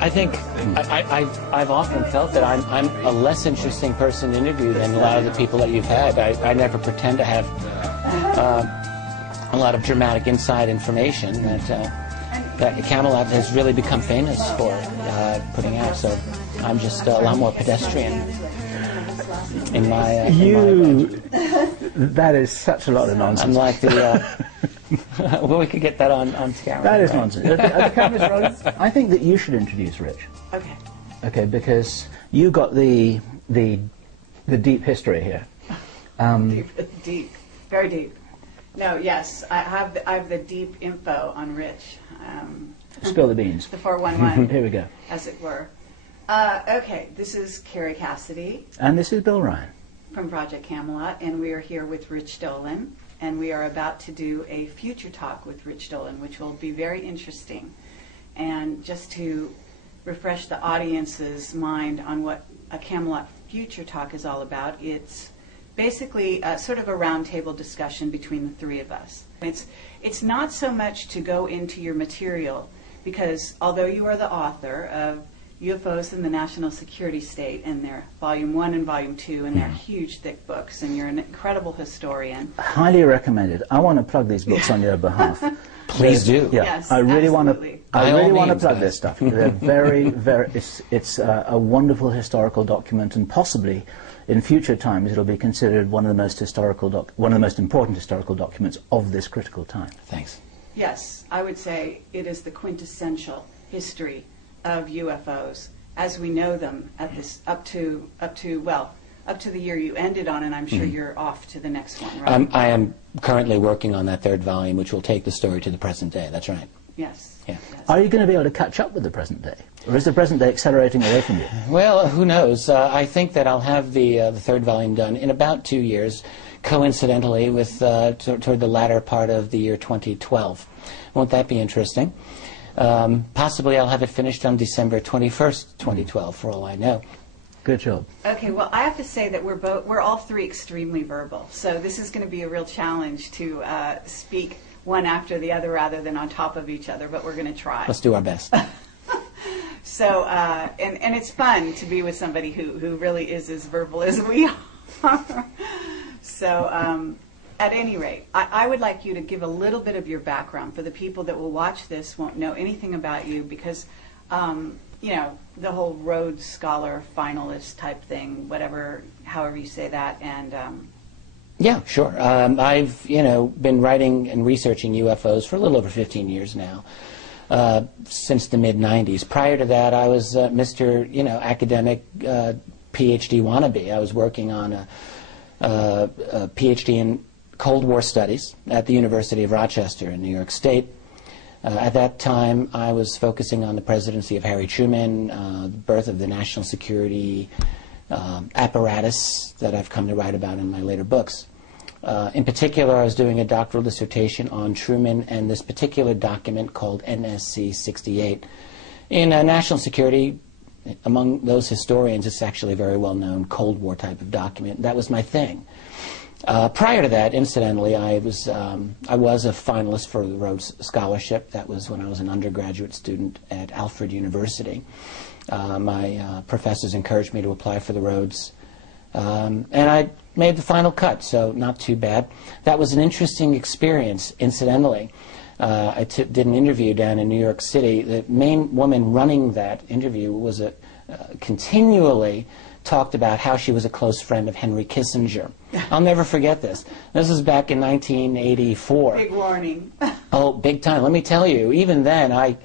I think I've often felt that I'm a less interesting person to interview than a lot of the people that you've had. I never pretend to have a lot of dramatic inside information that Camelot has really become famous for putting out. So I'm just a lot more pedestrian in my. That is such a lot of nonsense. I'm like the. Well, we could get that on camera. That is nonsense. Are the cameras rolling? I think that you should introduce Rich. Okay. Okay, because you got the deep history here. Deep, very deep. No, yes, I have the deep info on Rich. Spill the beans. The 411. Here we go. As it were. Okay, this is Kerry Cassidy. And this is Bill Ryan. From Project Camelot, and we are here with Rich Dolan, and we are about to do a future talk with Rich Dolan, which will be very interesting. And just to refresh the audience's mind on what a Camelot future talk is all about, it's basically sort of a roundtable discussion between the three of us. It's not so much to go into your material, because although you are the author of UFOs in the National Security State, and they're Volume 1 and Volume 2, and they're huge, thick books, and you're an incredible historian. Highly recommended. I want to plug these books on your behalf. Please do. Yeah, yes, I really want absolutely. to. I really want to means, plug guys. this stuff. They're very, very. It's a wonderful historical document, and possibly in future times it'll be considered one of the most important historical documents of this critical time. Thanks. Yes, I would say it is the quintessential history of UFOs as we know them at this up to the year you ended on, and I'm sure you're off to the next one, right? I am currently working on that third volume, which will take the story to the present day. That's right. Yes. Yeah. Yes. Are you going to be able to catch up with the present day, or is the present day accelerating away from you? Well, who knows? I think that I'll have the third volume done in about 2 years, coincidentally with toward the latter part of the year 2012. Won't that be interesting? Possibly I'll have it finished on December 21st, 2012, for all I know. Good job. Okay, well, I have to say that we're all three extremely verbal, so this is going to be a real challenge to speak one after the other rather than on top of each other, but we're going to try. Let's do our best. So, and it's fun to be with somebody who really is as verbal as we are. So, at any rate, I would like you to give a little bit of your background for the people that will watch this, won't know anything about you, because, you know, the whole Rhodes Scholar finalist type thing, whatever, however you say that, and... Yeah, sure. I've, been writing and researching UFOs for a little over 15 years now, since the mid-'90s. Prior to that, I was Mr., academic PhD wannabe. I was working on a PhD in Cold War Studies at the University of Rochester in New York State. At that time, I was focusing on the presidency of Harry Truman, the birth of the national security apparatus that I've come to write about in my later books. In particular, I was doing a doctoral dissertation on Truman and this particular document called NSC 68. In national security, among those historians, it's actually a very well-known Cold War type of document. That was my thing. Prior to that, incidentally, I was a finalist for the Rhodes Scholarship. That was when I was an undergraduate student at Alfred University. My professors encouraged me to apply for the Rhodes, and I made the final cut, so not too bad. That was an interesting experience, incidentally. I did an interview down in New York City. The main woman running that interview was continually talked about how she was a close friend of Henry Kissinger. I'll never forget this. This was back in 1984. Big warning. Oh, big time. Let me tell you, even then I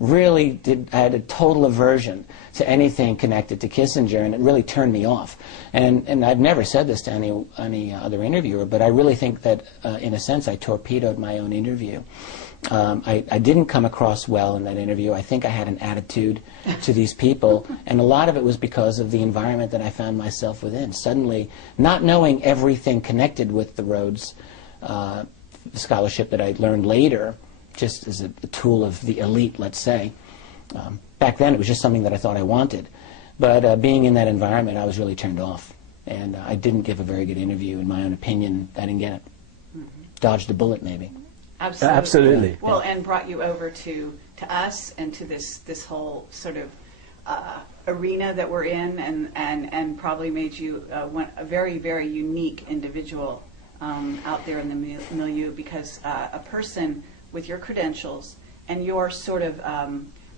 really had a total aversion to anything connected to Kissinger, and it really turned me off. And I've never said this to any other interviewer, but I really think that, in a sense, I torpedoed my own interview. I didn't come across well in that interview. I think I had an attitude to these people, and a lot of it was because of the environment that I found myself within. Suddenly, not knowing everything connected with the Rhodes scholarship that I learned later, just as a tool of the elite, let's say. Back then, it was just something that I thought I wanted. But being in that environment, I was really turned off. And I didn't give a very good interview, in my own opinion. I didn't get it. Dodged a bullet, maybe. Absolutely. Absolutely. Well, and brought you over to us and to this whole sort of arena that we're in, and probably made you a very, very unique individual out there in the milieu, because a person with your credentials and your sort of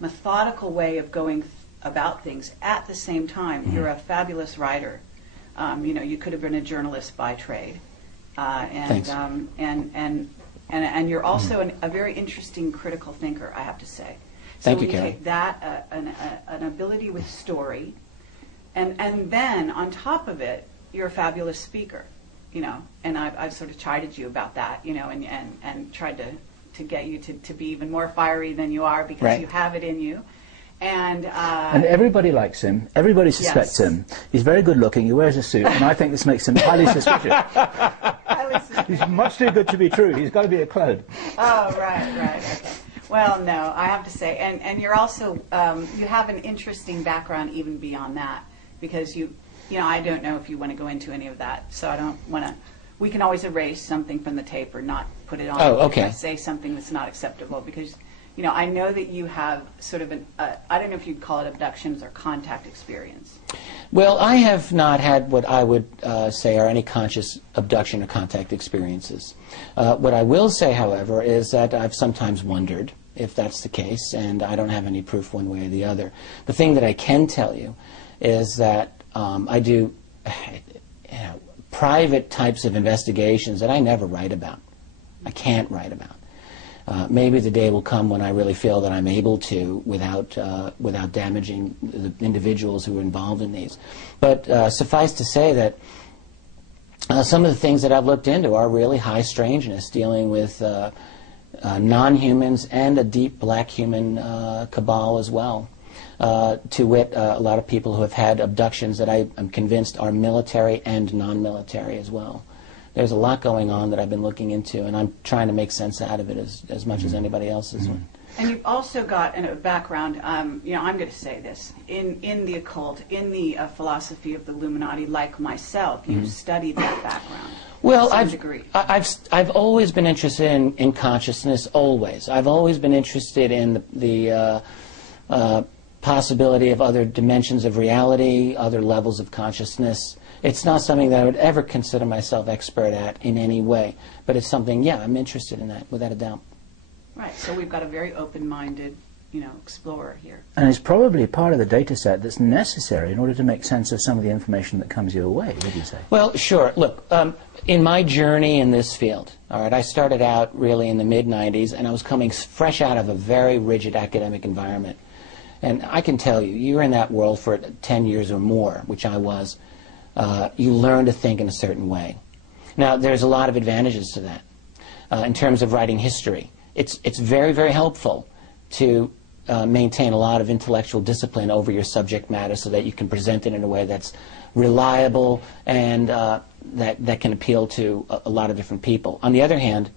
methodical way of going about things at the same time, you're a fabulous writer. You could have been a journalist by trade, Thanks. And you're also a very interesting critical thinker, I have to say. Thank so you, Kerry. Take that, an ability with story, and then on top of it, you're a fabulous speaker, and I've sort of chided you about that, and tried to get you to be even more fiery than you are, because right. you have it in you. And everybody likes him. Everybody suspects him. He's very good looking. He wears a suit, and I think this makes him highly suspicious. He's much too good to be true. He's got to be a clone. Oh, right, okay. Well, no, I have to say, and you're also you have an interesting background even beyond that, because I don't know if you want to go into any of that, so I don't want to. We can always erase something from the tape or not put it on. Oh, okay. Say something that's not acceptable, because. I know that you have sort of I don't know if you'd call it abductions or contact experience. Well, I have not had what I would say are any conscious abduction or contact experiences. What I will say, however, is that I've sometimes wondered if that's the case, and I don't have any proof one way or the other. The thing that I can tell you is that I do private types of investigations that I never write about. I can't write about. Maybe the day will come when I really feel that I'm able to without damaging the individuals who are involved in these. But suffice to say that some of the things that I've looked into are really high strangeness, dealing with non-humans and a deep black human cabal as well. To wit, a lot of people who have had abductions that I am convinced are military and non-military as well. There's a lot going on that I've been looking into, and I'm trying to make sense out of it as much as anybody else is. And you've also got a background, I'm going to say this, in the occult, in the philosophy of the Illuminati, like myself. You've studied that background. Well, to some degree. I've always been interested in consciousness, always. I've always been interested in the possibility of other dimensions of reality, other levels of consciousness. It's not something that I would ever consider myself expert at in any way, but it's something, yeah, I'm interested in that, without a doubt. Right, so we've got a very open-minded, explorer here. And it's probably part of the data set that's necessary in order to make sense of some of the information that comes your way, would you say? Well, sure. Look, in my journey in this field, all right, I started out really in the mid-'90s, and I was coming fresh out of a very rigid academic environment. And I can tell you, you're in that world for 10 years or more, which I was. You learn to think in a certain way. Now, there's a lot of advantages to that. In terms of writing history, it's very, very helpful to maintain a lot of intellectual discipline over your subject matter so that you can present it in a way that's reliable and that can appeal to a lot of different people. On the other hand,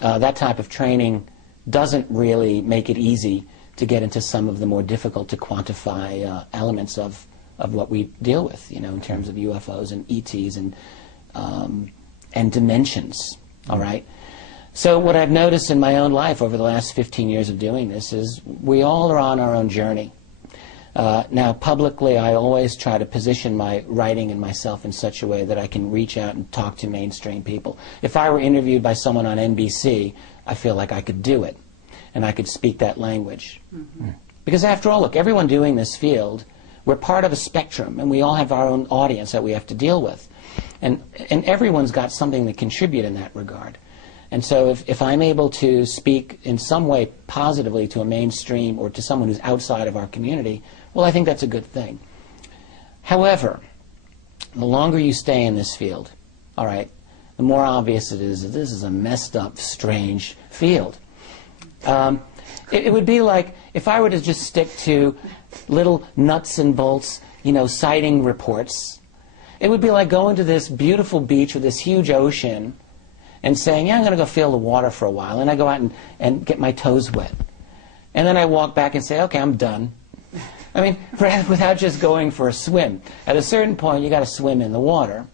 that type of training doesn't really make it easy to get into some of the more difficult to quantify elements of what we deal with, in terms of UFOs and ETs and dimensions, all right? So what I've noticed in my own life over the last 15 years of doing this is we all are on our own journey. Now, publicly, I always try to position my writing and myself in such a way that I can reach out and talk to mainstream people. If I were interviewed by someone on NBC, I feel like I could do it, and I could speak that language. Mm-hmm. Because after all, look, everyone doing this field, we're part of a spectrum, and we all have our own audience that we have to deal with. And everyone's got something to contribute in that regard. And so if I'm able to speak in some way positively to a mainstream or to someone who's outside of our community, well, I think that's a good thing. However, the longer you stay in this field, all right, the more obvious it is that this is a messed up, strange field. It would be like if I were to just stick to little nuts and bolts, sighting reports. It would be like going to this beautiful beach with this huge ocean and saying, yeah, I'm going to go feel the water for a while. And I go out and get my toes wet. And then I walk back and say, okay, I'm done. I mean, without just going for a swim. At a certain point, you got to swim in the water.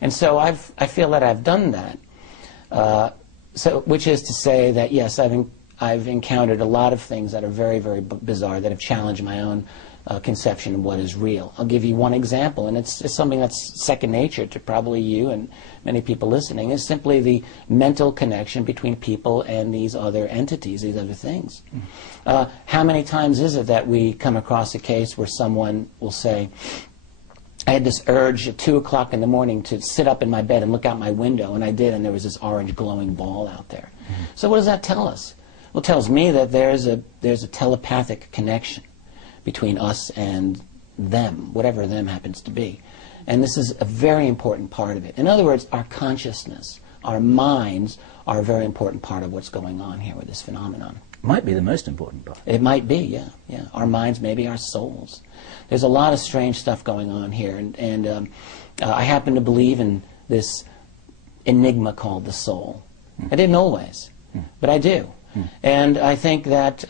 And so I feel that I've done that. which is to say that, yes, I've encountered a lot of things that are very, very bizarre that have challenged my own conception of what is real. I'll give you one example, and it's something that's second nature to probably you and many people listening, is simply the mental connection between people and these other entities, these other things. How many times is it that we come across a case where someone will say, I had this urge at 2 o'clock in the morning to sit up in my bed and look out my window, and I did, and there was this orange glowing ball out there. So what does that tell us? Well, it tells me that there's a telepathic connection between us and them, whatever them happens to be. And this is a very important part of it. In other words, our consciousness, our minds are a very important part of what's going on here with this phenomenon. Might be the most important part. It might be, yeah. Our minds, maybe our souls. There's a lot of strange stuff going on here, and I happen to believe in this enigma called the soul. I didn't always, but I do. And I think that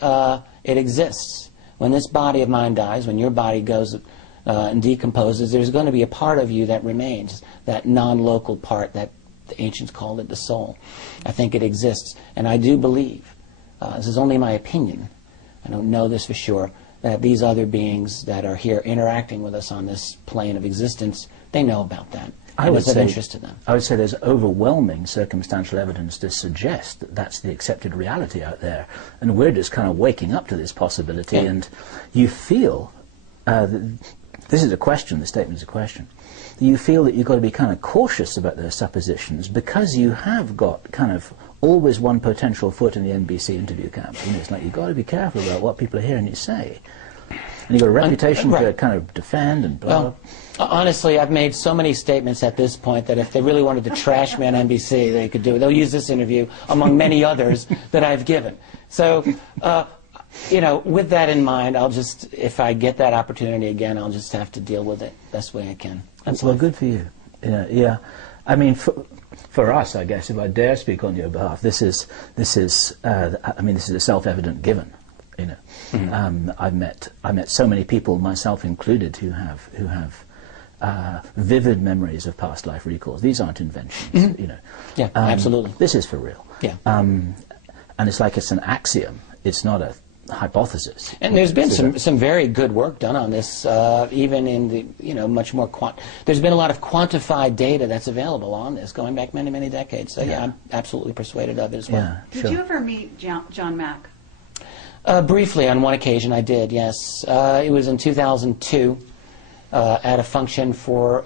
it exists. When this body of mine dies, when your body goes and decomposes, there's going to be a part of you that remains, that non-local part that the ancients called it the soul. I think it exists, and I do believe, this is only my opinion, I don't know this for sure, that these other beings that are here interacting with us on this plane of existence, they know about that. I would it's of say, interest to them. I would say there's overwhelming circumstantial evidence to suggest that that's the accepted reality out there, and we're just kind of waking up to this possibility. Yeah. And you feel, this is a question, the statement is a question, you feel that you've got to be kind of cautious about those suppositions because you have got kind of always one potential foot in the NBC interview camp. You know, it's like you've got to be careful about what people are hearing you say. And you've got a reputation to kind of defend and blah, blah. Honestly, I've made so many statements at this point that if they really wanted to trash me on NBC, they could do it. They'll use this interview among many others that I've given. So, you know, with that in mind, I'll just, if I get that opportunity again, I'll just have to deal with it best way I can. That's well, life. good for you. Yeah. I mean, for us, I guess, if I dare speak on your behalf, this is a self-evident given. You know, I've met so many people, myself included, who have vivid memories of past life recalls. These aren't inventions, you know. Yeah, absolutely. This is for real. Yeah. And it's like it's an axiom. It's not a hypothesis. And there's been some very good work done on this, even in the, you know, much more there's been a lot of quantified data that's available on this, going back many, many decades. So yeah, I'm absolutely persuaded of it as well. Yeah, Did you ever meet John Mack? Briefly, on one occasion, I did. Yes, it was in 2002 at a function for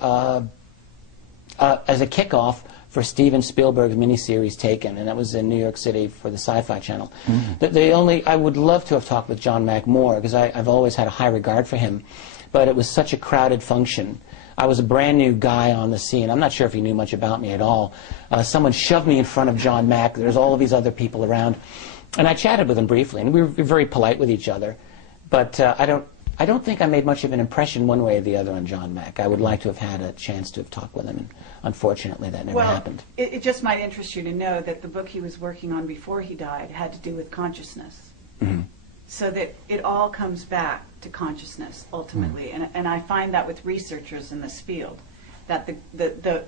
as a kickoff for Steven Spielberg's miniseries Taken, and that was in New York City for the Sci-Fi Channel. I would love to have talked with John Mack more because I've always had a high regard for him, but it was such a crowded function. I was a brand new guy on the scene. I'm not sure if he knew much about me at all. Someone shoved me in front of John Mack. There's all of these other people around. And I chatted with him briefly, and we were very polite with each other. But I don't think I made much of an impression one way or the other on John Mack. I would like to have had a chance to have talked with him, and unfortunately that never happened. It just might interest you to know that the book he was working on before he died had to do with consciousness. So that it all comes back to consciousness, ultimately. And I find that with researchers in this field, that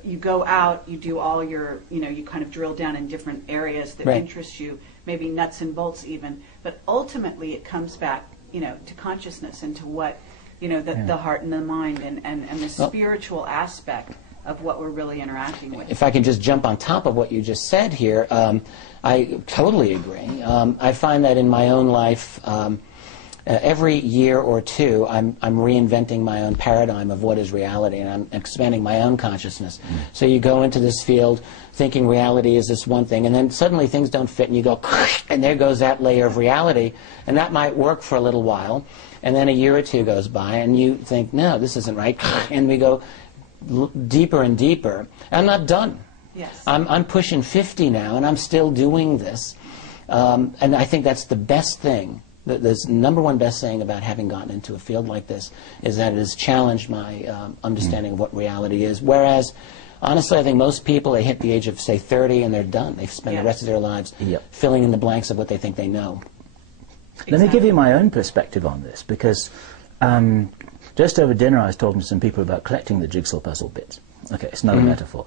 you go out, you do all your, you know, you kind of drill down in different areas that interest you, maybe nuts and bolts even, but ultimately it comes back, you know, to consciousness and to what, you know, the heart and the mind and the spiritual aspect of what we're really interacting with. If I can just jump on top of what you just said here, I totally agree. I find that in my own life, every year or two, I'm reinventing my own paradigm of what is reality, and I'm expanding my own consciousness. So you go into this field thinking reality is this one thing, and then suddenly things don't fit, and you go, and there goes that layer of reality, and that might work for a little while, and then a year or two goes by, and you think, no, this isn't right, and we go deeper and deeper. I'm not done. Yes. I'm pushing 50 now, and I'm still doing this, and I think that's the best thing. The number one best thing about having gotten into a field like this is that it has challenged my understanding of what reality is. Whereas, honestly, I think most people, they hit the age of, say, 30 and they're done. They've spent the rest of their lives filling in the blanks of what they think they know. Let me give you my own perspective on this, because just over dinner I was talking to some people about collecting the jigsaw puzzle bits. Okay, it's not a metaphor.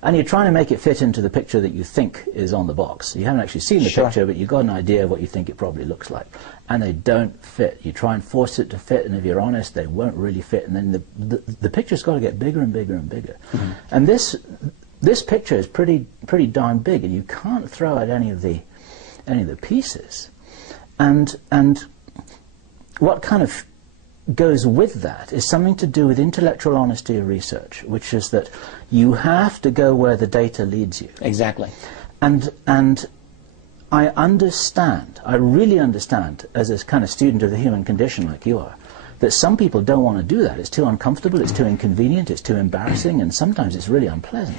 And you're trying to make it fit into the picture that you think is on the box. You haven't actually seen the picture, but you've got an idea of what you think it probably looks like. And they don't fit. You try and force it to fit, and if you're honest, they won't really fit. And then the picture's got to get bigger and bigger and bigger. And this picture is pretty darn big, and you can't throw out any of the pieces. And what kind of goes with that is something to do with intellectual honesty of research, which is that you have to go where the data leads you. Exactly. And I understand, I really understand, as a kind of student of the human condition like you are, that some people don't want to do that. It's too uncomfortable, it's too inconvenient, it's too embarrassing, and sometimes it's really unpleasant.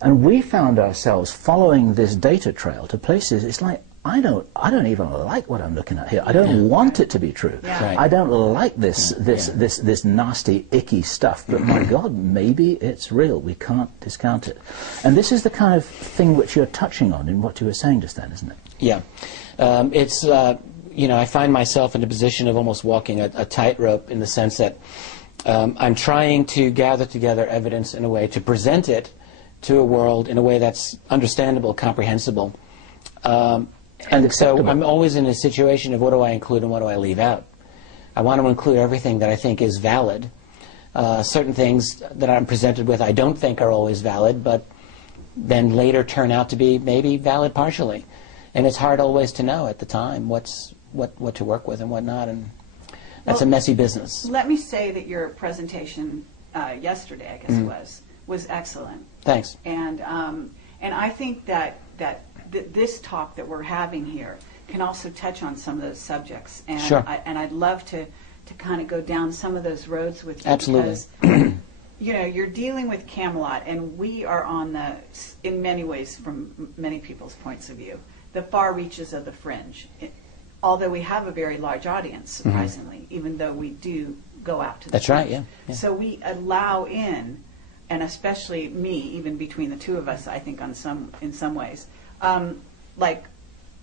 And we found ourselves following this data trail to places, it's like, I don't even like what I'm looking at here. I don't want it to be true. Yeah. Right. I don't like this nasty, icky stuff. But my God, maybe it's real. We can't discount it. And this is the kind of thing which you're touching on in what you were saying just then, isn't it? Yeah. It's, you know, I find myself in a position of almost walking a tightrope in the sense that I'm trying to gather together evidence in a way to present it to a world in a way that's understandable, comprehensible. And so I'm always in a situation of what do I include and what do I leave out. I want to include everything that I think is valid. Certain things that I'm presented with I don't think are always valid, but then later turn out to be maybe valid partially. And it's hard always to know at the time what to work with and what not, and that's a messy business. Let me say that your presentation yesterday, I guess it was excellent. Thanks. And I think that this talk that we're having here can also touch on some of those subjects. And Sure. I'd love to kind of go down some of those roads with you. Absolutely. Because, you know, you're dealing with Camelot, and we are on in many ways, from many people's points of view, the far reaches of the fringe. Although we have a very large audience, surprisingly, even though we do go out to the That's fringe. right, yeah. So we allow in, and especially me, even between the two of us, I think in some ways, like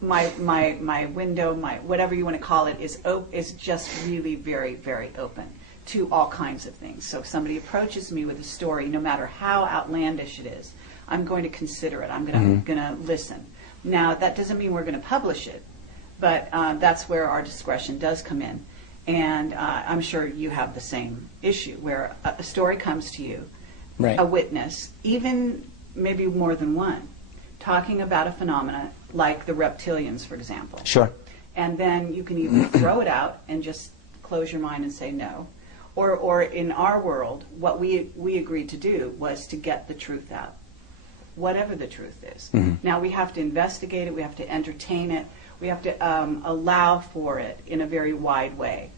my window, my whatever you want to call it, is just really very, very open to all kinds of things. So if somebody approaches me with a story, no matter how outlandish it is, I'm going to consider it. I'm going to listen. Now, that doesn't mean we're going to publish it, but that's where our discretion does come in. And I'm sure you have the same issue, where a story comes to you, Right. a witness, even maybe more than one, talking about a phenomena like the reptilians, for example. Sure. And then you can either throw it out and just close your mind and say no, or in our world, what we agreed to do was to get the truth out, whatever the truth is. Now we have to investigate it, we have to entertain it, we have to allow for it in a very wide way.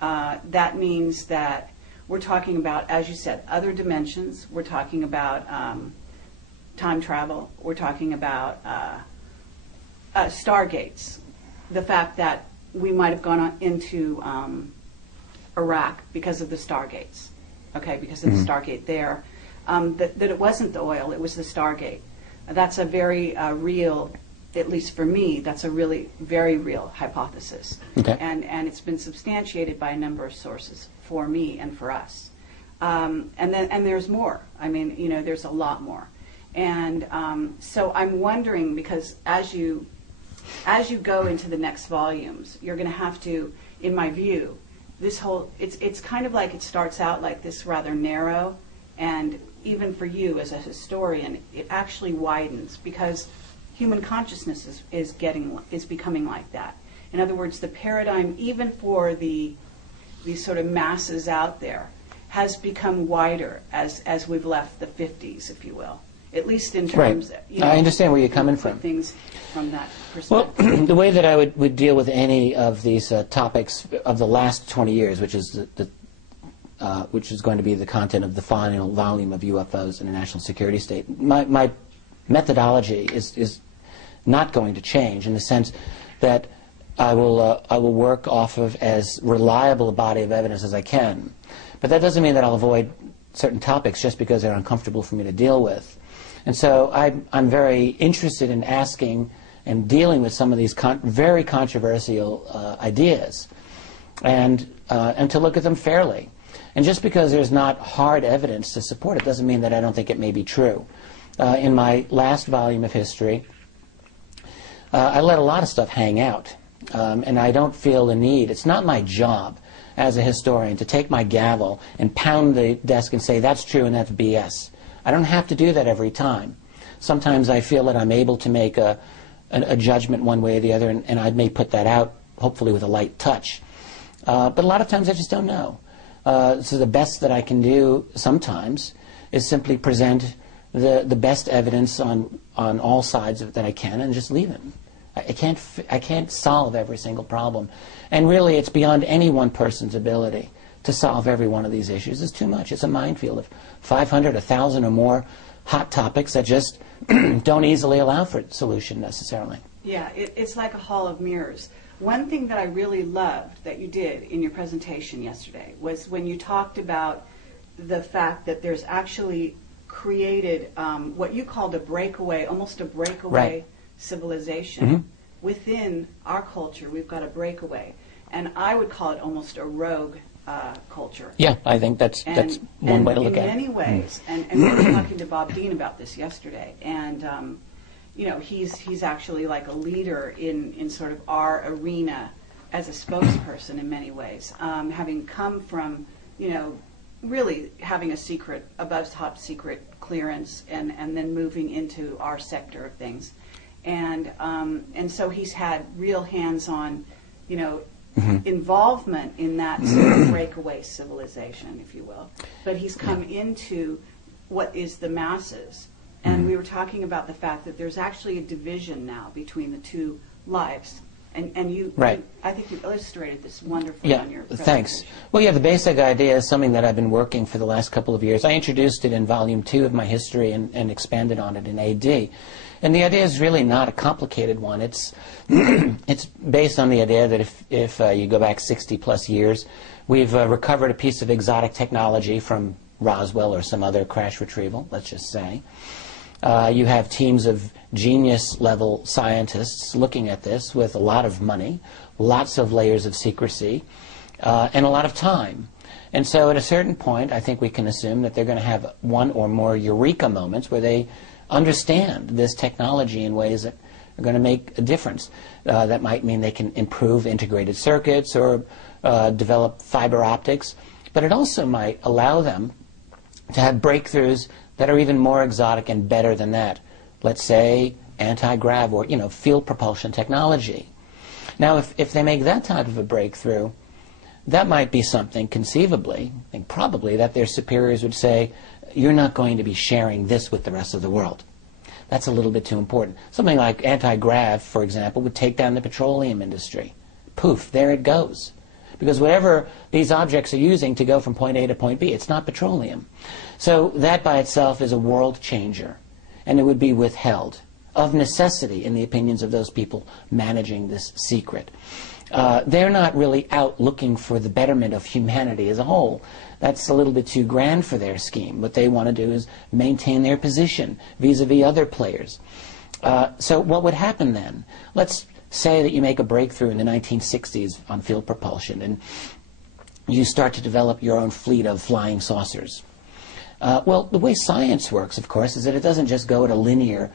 That means that we're talking about, as you said, other dimensions. We're talking about time travel. We're talking about stargates. The fact that we might have gone into Iraq because of the stargates, okay, because of the Stargate there. That it wasn't the oil, it was the Stargate. That's a very real, at least for me, that's a really very real hypothesis. Okay. And it's been substantiated by a number of sources for me and for us. And there's more. I mean, you know, there's a lot more. And so I'm wondering, because as you go into the next volumes, you're going to have to, in my view, this whole, it's kind of like it starts out like this rather narrow, and even for you as a historian, it actually widens, because human consciousness is becoming like that. In other words, the paradigm, even for these sort of masses out there, has become wider as we've left the 50s, if you will. At least in terms, Right. you know, I understand where you're coming from. Things from that Well, perspective. the way that I would deal with any of these topics of the last 20 years, which is which is going to be the content of the final volume of UFOs in a national security state, my methodology is not going to change, in the sense that I will work off of as reliable a body of evidence as I can. But that doesn't mean that I'll avoid certain topics just because they're uncomfortable for me to deal with. And so I'm very interested in asking and dealing with some of these very controversial ideas, and to look at them fairly. And just because there's not hard evidence to support it doesn't mean that I don't think it may be true. In my last volume of history, I let a lot of stuff hang out. And I don't feel the need. It's not my job as a historian to take my gavel and pound the desk and say, that's true and that's BS. I don't have to do that every time. Sometimes I feel that I'm able to make a judgment one way or the other, and I may put that out, hopefully with a light touch. But a lot of times I just don't know. So the best that I can do sometimes is simply present the best evidence on all sides of it that I can and just leave it. I can't solve every single problem. And really, it's beyond any one person's ability to solve every one of these issues. It's too much. It's a minefield of 500, 1,000 or more hot topics that just don't easily allow for solution necessarily. Yeah, it's like a hall of mirrors. One thing that I really loved that you did in your presentation yesterday was when you talked about the fact that there's actually created what you called a breakaway, almost a breakaway Right. civilization. Within our culture, we've got a breakaway. And I would call it almost a rogue culture. Yeah, I think that's one way to look at it. In many ways, and we were talking to Bob Dean about this yesterday, and you know, he's actually like a leader in sort of our arena as a spokesperson in many ways, having come from, you know, really having a secret, above top secret clearance, and then moving into our sector of things, and so he's had real hands-on, you know, involvement in that sort of breakaway civilization, if you will. But he's come into what is the masses. And we were talking about the fact that there's actually a division now between the two lives. And you, Right. I think you illustrated this wonderfully on your presentation. Thanks. Well, yeah, the basic idea is something that I've been working for the last couple of years. I introduced it in Volume 2 of my history and expanded on it in AD. And the idea is really not a complicated one. It's it's based on the idea that if you go back 60-plus years, we've recovered a piece of exotic technology from Roswell or some other crash retrieval, let's just say. You have teams of genius-level scientists looking at this with a lot of money, lots of layers of secrecy, and a lot of time. And so at a certain point, I think we can assume that they're going to have one or more eureka moments where they understand this technology in ways that are going to make a difference. That might mean they can improve integrated circuits or develop fiber optics, but it also might allow them to have breakthroughs that are even more exotic and better than that. Let's say anti-grav or, you know, field propulsion technology. Now, if they make that type of a breakthrough, that might be something conceivably, I think probably, that their superiors would say, you're not going to be sharing this with the rest of the world. That's a little bit too important. Something like anti-grav, for example, would take down the petroleum industry. Poof, there it goes. Because whatever these objects are using to go from point A to point B, it's not petroleum. So that by itself is a world changer, and it would be withheld of necessity in the opinions of those people managing this secret. They're not really out looking for the betterment of humanity as a whole. That's a little bit too grand for their scheme. What they want to do is maintain their position vis-a-vis other players. So what would happen then? Let's say that you make a breakthrough in the 1960s on field propulsion, and you start to develop your own fleet of flying saucers. Well, the way science works, of course, is that it doesn't just go at a linear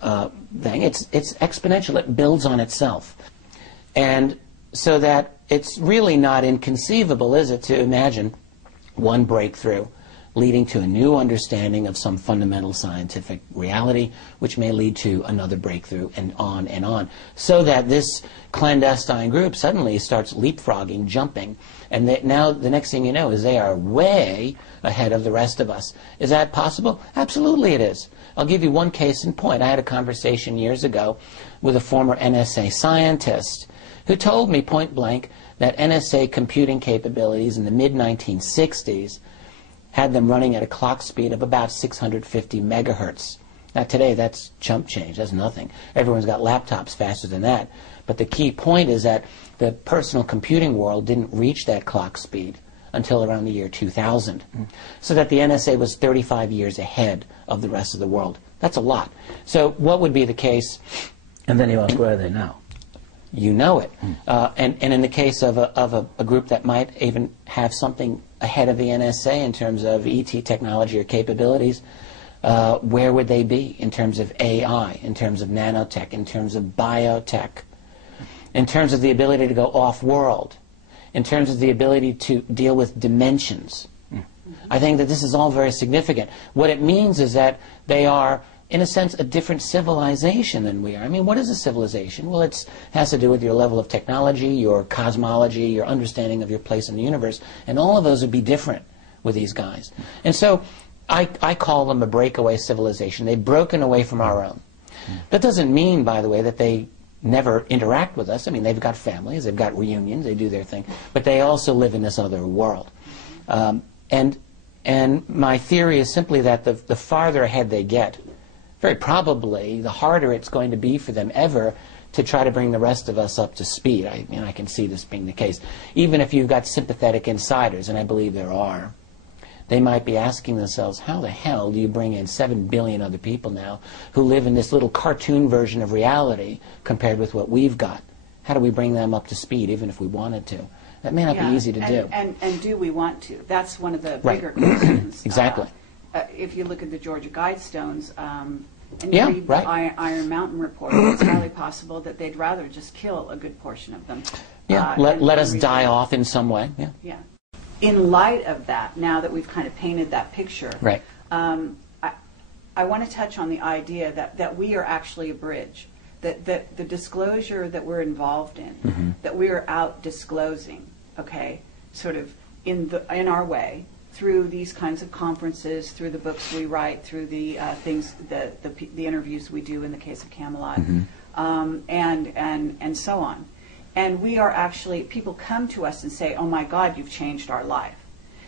thing. It's exponential. It builds on itself. And so that it's really not inconceivable, is it, to imagine one breakthrough leading to a new understanding of some fundamental scientific reality, which may lead to another breakthrough, and on, so that this clandestine group suddenly starts leapfrogging, jumping, and now the next thing you know is they are way ahead of the rest of us. Is that possible? Absolutely it is. I'll give you one case in point. I had a conversation years ago with a former NSA scientist who told me point blank that NSA computing capabilities in the mid-1960s had them running at a clock speed of about 650 megahertz. Now today that's chump change, that's nothing. Everyone's got laptops faster than that. But the key point is that the personal computing world didn't reach that clock speed until around the year 2000. So that the NSA was 35 years ahead of the rest of the world. That's a lot. So what would be the case? And then you ask, where are they now? you know it. And in the case of a group that might even have something ahead of the NSA in terms of ET technology or capabilities, where would they be in terms of AI, in terms of nanotech, in terms of biotech, in terms of the ability to go off-world, in terms of the ability to deal with dimensions? I think that this is all very significant. What it means is that they are, in a sense, a different civilization than we are. I mean, what is a civilization? Well, it has to do with your level of technology, your cosmology, your understanding of your place in the universe, and all of those would be different with these guys. And so I call them a breakaway civilization. They've broken away from our own. That doesn't mean, by the way, that they never interact with us. I mean, they've got families, they've got reunions, they do their thing, but they also live in this other world. And my theory is simply that the farther ahead they get, very probably the harder it's going to be for them ever to try to bring the rest of us up to speed. I mean, I can see this being the case. Even if you've got sympathetic insiders, and I believe there are, they might be asking themselves, how the hell do you bring in 7 billion other people now who live in this little cartoon version of reality compared with what we've got? How do we bring them up to speed, even if we wanted to? That may not be easy to do. And do we want to? That's one of the bigger questions. Exactly. If you look at the Georgia Guidestones, and you read the Iron Mountain report, it's highly possible that they'd rather just kill a good portion of them. Yeah, let us die off in some way. Yeah. Yeah. In light of that, now that we've kind of painted that picture, right. I want to touch on the idea that we are actually a bridge, that the disclosure that we're involved in, that we are out disclosing, okay, sort of in our way, through these kinds of conferences, through the books we write, through the things, the interviews we do in the case of Camelot, and so on. And we are actually, people come to us and say, oh my God, you've changed our life.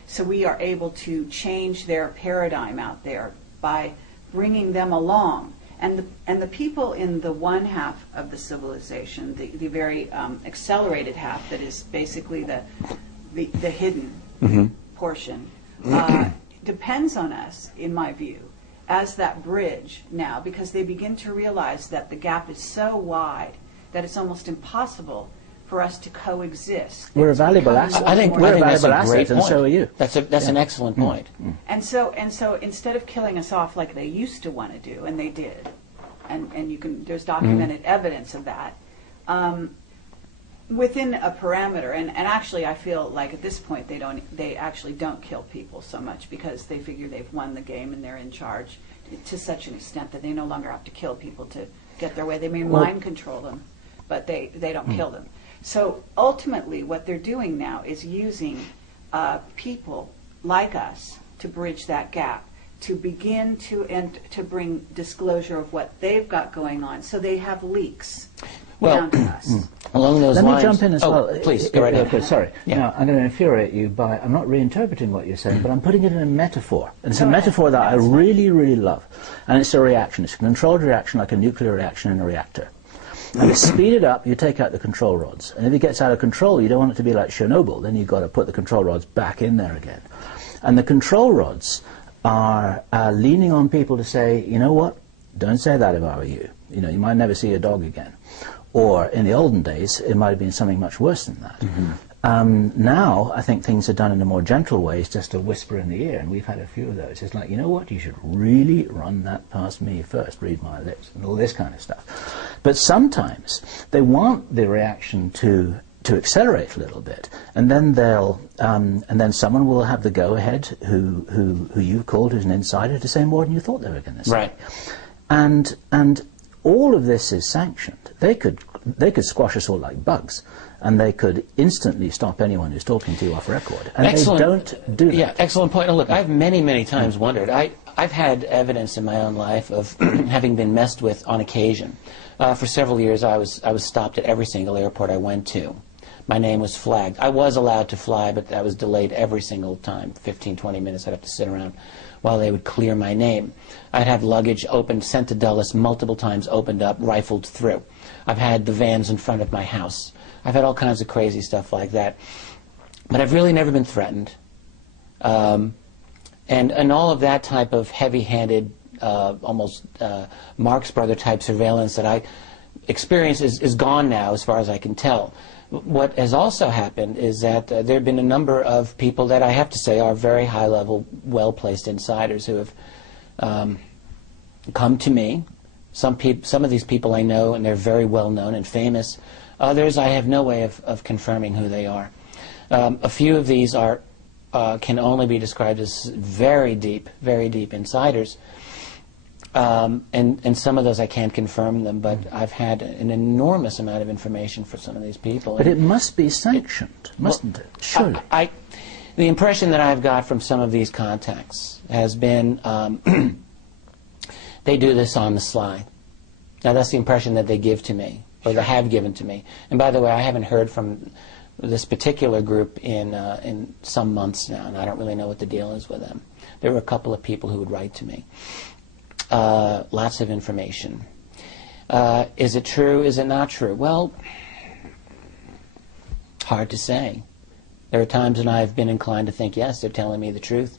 So we are able to change their paradigm out there by bringing them along. And the people in the one half of the civilization, the very accelerated half that is basically the hidden portion, depends on us, in my view, as that bridge now, because they begin to realize that the gap is so wide that it's almost impossible for us to coexist. We're a valuable asset. I think that's a great point. And so are you. That's an excellent point. And so instead of killing us off like they used to want to do, and they did, and you can, there's documented evidence of that, within a parameter, and actually I feel like at this point they actually don't kill people so much because they figure they've won the game and they're in charge to such an extent that they no longer have to kill people to get their way. They may mind control them, but they don't kill them. So ultimately what they're doing now is using people like us to bridge that gap, to begin to bring disclosure of what they've got going on, so they have leaks down to us. Along those lines... Let me jump in as well. Please, go right ahead. Sorry. Yeah. Now, I'm going to infuriate you by... I'm not reinterpreting what you're saying, but I'm putting it in a metaphor. And it's a metaphor that I really, really love. And it's a reaction. It's a controlled reaction, like a nuclear reaction in a reactor. And to speed it up, you take out the control rods. And if it gets out of control, you don't want it to be like Chernobyl. Then you've got to put the control rods back in there again. And the control rods are leaning on people to say, you know what? Don't say that if I were you. You know, you might never see a dog again. Or in the olden days, it might have been something much worse than that. Now, I think things are done in a more gentle way. It's just a whisper in the ear, and we've had a few of those. It's like, you know what, you should really run that past me first, read my lips, and all this kind of stuff. But sometimes they want the reaction to accelerate a little bit, and then and then someone will have the go-ahead who you've called, who's an insider, to say more than you thought they were going to say. Right. And all of this is sanctioned. They could squash us all like bugs, and they could instantly stop anyone who's talking to you off record. And excellent. They don't do that. Yeah, excellent point. Now, look, I've many times wondered. I've had evidence in my own life of having been messed with on occasion. For several years, I was stopped at every single airport I went to. My name was flagged. I was allowed to fly, but I was delayed every single time. 15, 20 minutes, I'd have to sit around while they would clear my name. I'd have luggage opened, sent to Dulles multiple times, opened up, rifled through. I've had the vans in front of my house. I've had all kinds of crazy stuff like that. But I've really never been threatened. And all of that type of heavy-handed, almost Marx Brother type surveillance that experience is gone now, as far as I can tell. What has also happened is that there have been a number of people that I have to say are very high-level, well-placed insiders who have come to me. Some of these people I know, and they're very well-known and famous. Others, I have no way of confirming who they are. A few of these can only be described as very deep insiders. And some of those I can't confirm them, but I've had an enormous amount of information for some of these people. But it must be sanctioned, mustn't it? Surely. The impression that I've got from some of these contacts has been they do this on the sly. Now that's the impression that they give to me, or they have given to me. And by the way, I haven't heard from this particular group in some months now, and I don't really know what the deal is with them. There were a couple of people who would write to me. Lots of information. Is it true? Is it not true? Well, hard to say. There are times when I've been inclined to think, yes, they're telling me the truth.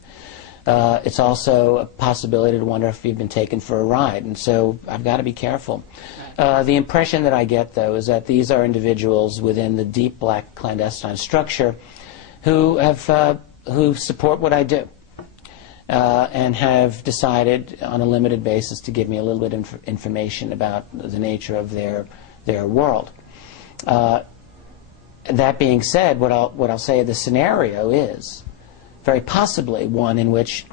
It's also a possibility to wonder if you've been taken for a ride, and so I've got to be careful. The impression that I get, though, is that these are individuals within the deep black clandestine structure who support what I do. And have decided on a limited basis to give me a little bit of information about the nature of their world. That being said, what I'll say the scenario is very possibly one in which,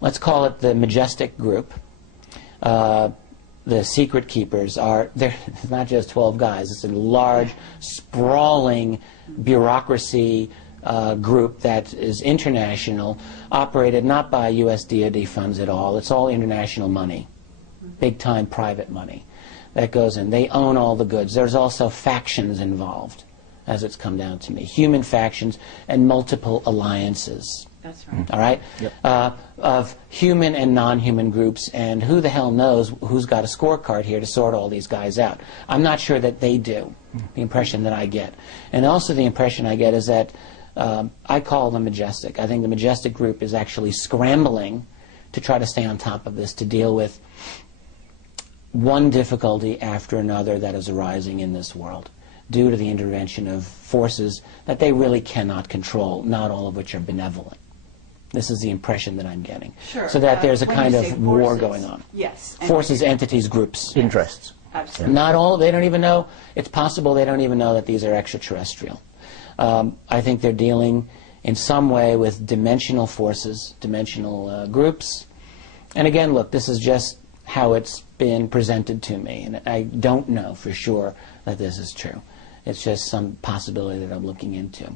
let's call it the majestic group, the secret keepers they're not just 12 guys, it's a large, sprawling bureaucracy group that is international, operated not by U.S. DoD funds at all. It's all international money, big-time private money that goes in. They own all the goods. There's also factions involved, as it's come down to me. Human factions and multiple alliances. That's right. All right? Yep. Of human and non-human groups, and who the hell knows who's got a scorecard here to sort all these guys out. I'm not sure that they do, the impression that I get. And also the impression I get is that I call them majestic. I think the majestic group is actually scrambling to try to stay on top of this, to deal with one difficulty after another that is arising in this world due to the intervention of forces that they really cannot control, not all of which are benevolent. This is the impression that I'm getting. Sure. So that there's a kind of forces, war going on. Yes. Forces, entities, groups. Interests. Absolutely. Not all, they don't even know, it's possible they don't even know that these are extraterrestrial. I think they're dealing in some way with dimensional forces, dimensional groups. And again, look, this is just how it's been presented to me, and I don't know for sure that this is true. It's just some possibility that I'm looking into.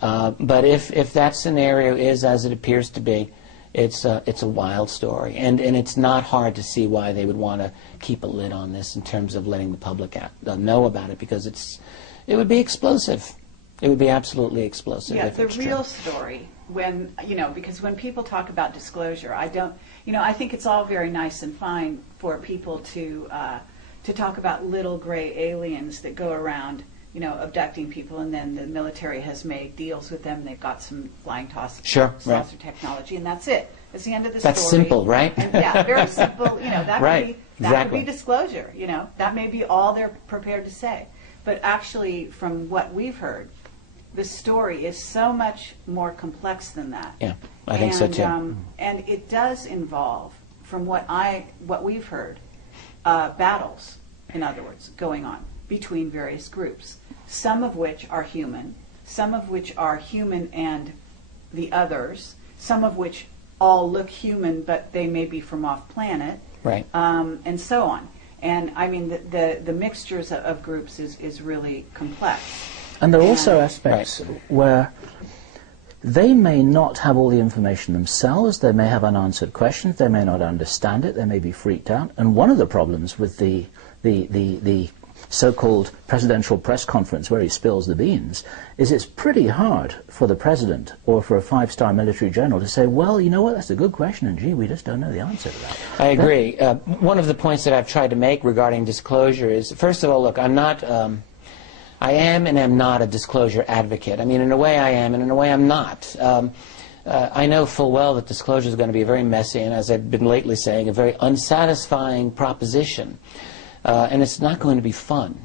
But if that scenario is as it appears to be, it's a wild story, and it's not hard to see why they would want to keep a lid on this in terms of letting the public know about it, because it would be explosive. It would be absolutely explosive. Yeah, if the it's real true. story, when, because when people talk about disclosure, I think it's all very nice and fine for people to talk about little gray aliens that go around, abducting people, and then the military has made deals with them. They've got some flying saucer technology, and that's it. That's the end of the story. That's simple, right? And, yeah, very simple. That right. Would be disclosure. That may be all they're prepared to say. But actually, from what we've heard, the story is so much more complex than that. Yeah, I think so too. And it does involve, from what we've heard, battles, in other words, going on between various groups, some of which are human, some of which are human and the others, some of which all look human but they may be from off planet, right, and so on. And I mean, the mixtures of groups is really complex. And there are also aspects where they may not have all the information themselves, they may have unanswered questions, they may not understand it, they may be freaked out. And one of the problems with the so-called presidential press conference where he spills the beans is it's pretty hard for the president or for a five-star military general to say, well, you know what, that's a good question, and gee, we just don't know the answer to that. I agree. One of the points that I've tried to make regarding disclosure is, first of all, look, I am and am not a disclosure advocate. I mean, in a way I am, and in a way I'm not. I know full well that disclosure is going to be very messy, and as I've been lately saying, a very unsatisfying proposition. and it's not going to be fun.